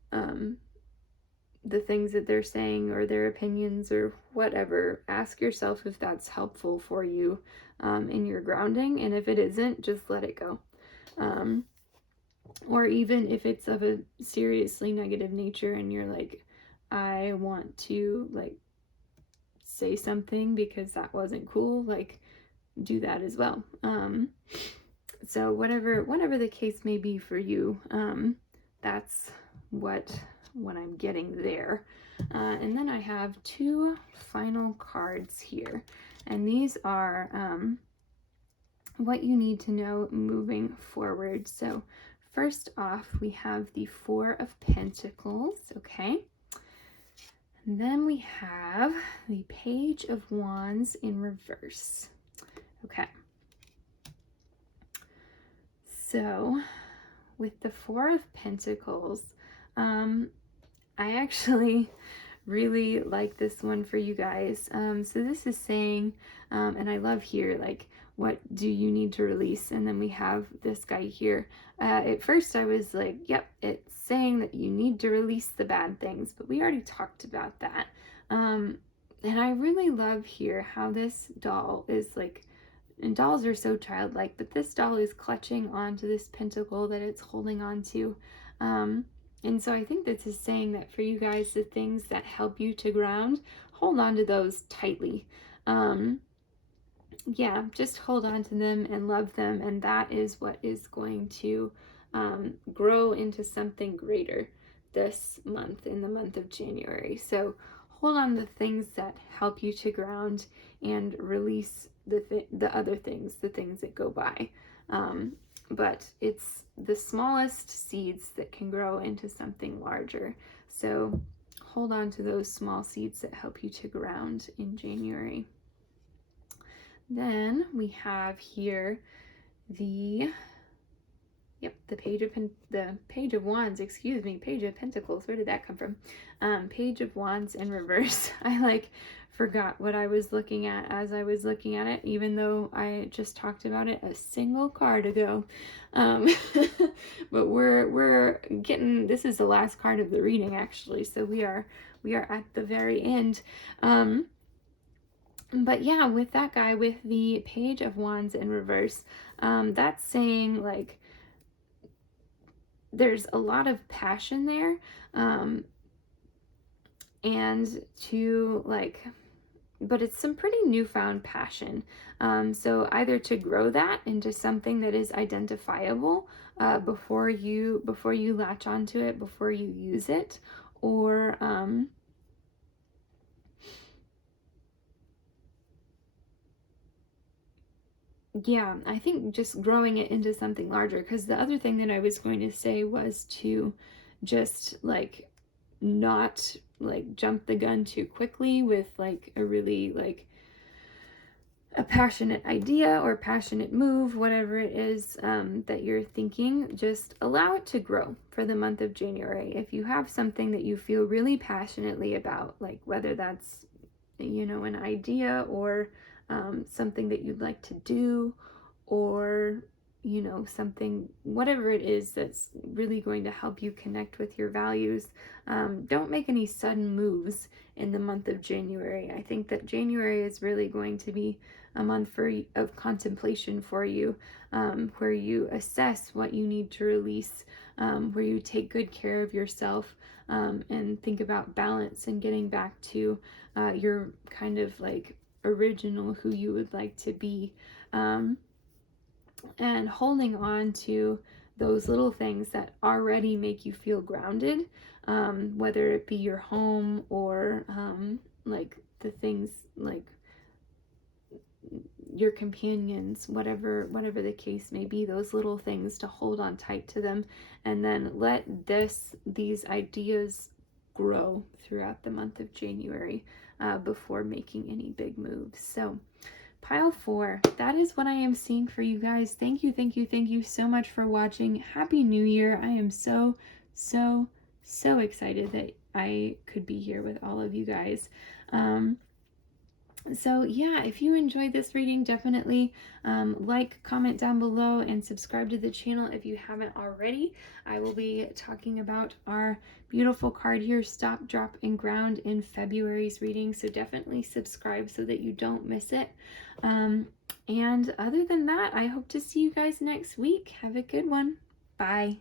the things that they're saying, or their opinions, or whatever, ask yourself if that's helpful for you in your grounding. And if it isn't, just let it go. Or even if it's of a seriously negative nature, and you're like, I want to like say something because that wasn't cool, like, do that as well. So whatever the case may be for you, that's what I'm getting there. And then I have two final cards here, and these are what you need to know moving forward. So first off, we have the Four of Pentacles, okay? And then we have the Page of Wands in reverse. Okay. So with the Four of Pentacles, I actually really like this one for you guys. So this is saying, and I love here, like, what do you need to release? And then we have this guy here. At first I was like, yep, it's saying that you need to release the bad things, but we already talked about that. And I really love here how this doll is like, and dolls are so childlike, but this doll is clutching onto this pentacle that it's holding on to. And so I think this is saying that for you guys, the things that help you to ground, hold on to those tightly. Yeah, just hold on to them and love them, and that is what is going to grow into something greater this month, in the month of January. So hold on to the things that help you to ground, and release the other things, the things that go by. But it's the smallest seeds that can grow into something larger. So hold on to those small seeds that help you to ground in January. Then we have here the Page of Wands, excuse me, Page of Pentacles. Where did that come from? Page of Wands in reverse. I like forgot what I was looking at as I was looking at it, even though I just talked about it a single card ago. But we're getting, this is the last card of the reading actually, so we are at the very end. But yeah, with that guy with the Page of Wands in reverse, that's saying like there's a lot of passion there, and to like, but it's some pretty newfound passion. So either to grow that into something that is identifiable before you latch onto it, before you use it, or yeah, I think just growing it into something larger. Because the other thing that I was going to say was to just like not like jump the gun too quickly with like a really like a passionate idea or passionate move, whatever it is that you're thinking. Just allow it to grow for the month of January. If you have something that you feel really passionately about, like whether that's, you know, an idea, or something that you'd like to do, or something, whatever it is that's really going to help you connect with your values. Don't make any sudden moves in the month of January. I think that January is really going to be a month of contemplation for you, where you assess what you need to release, where you take good care of yourself, and think about balance and getting back to your kind of like original who you would like to be. And holding on to those little things that already make you feel grounded, whether it be your home or like the things like your companions, whatever the case may be, those little things, to hold on tight to them, and then let these ideas grow throughout the month of January before making any big moves. So pile 4, that is what I am seeing for you guys. Thank you so much for watching. Happy New Year. I am so excited that I could be here with all of you guys. So yeah, if you enjoyed this reading, definitely like, comment down below, and subscribe to the channel if you haven't already. I will be talking about our beautiful card here, Stop, Drop, and Ground, in February's reading, so definitely subscribe so that you don't miss it. And other than that, I hope to see you guys next week. Have a good one. Bye.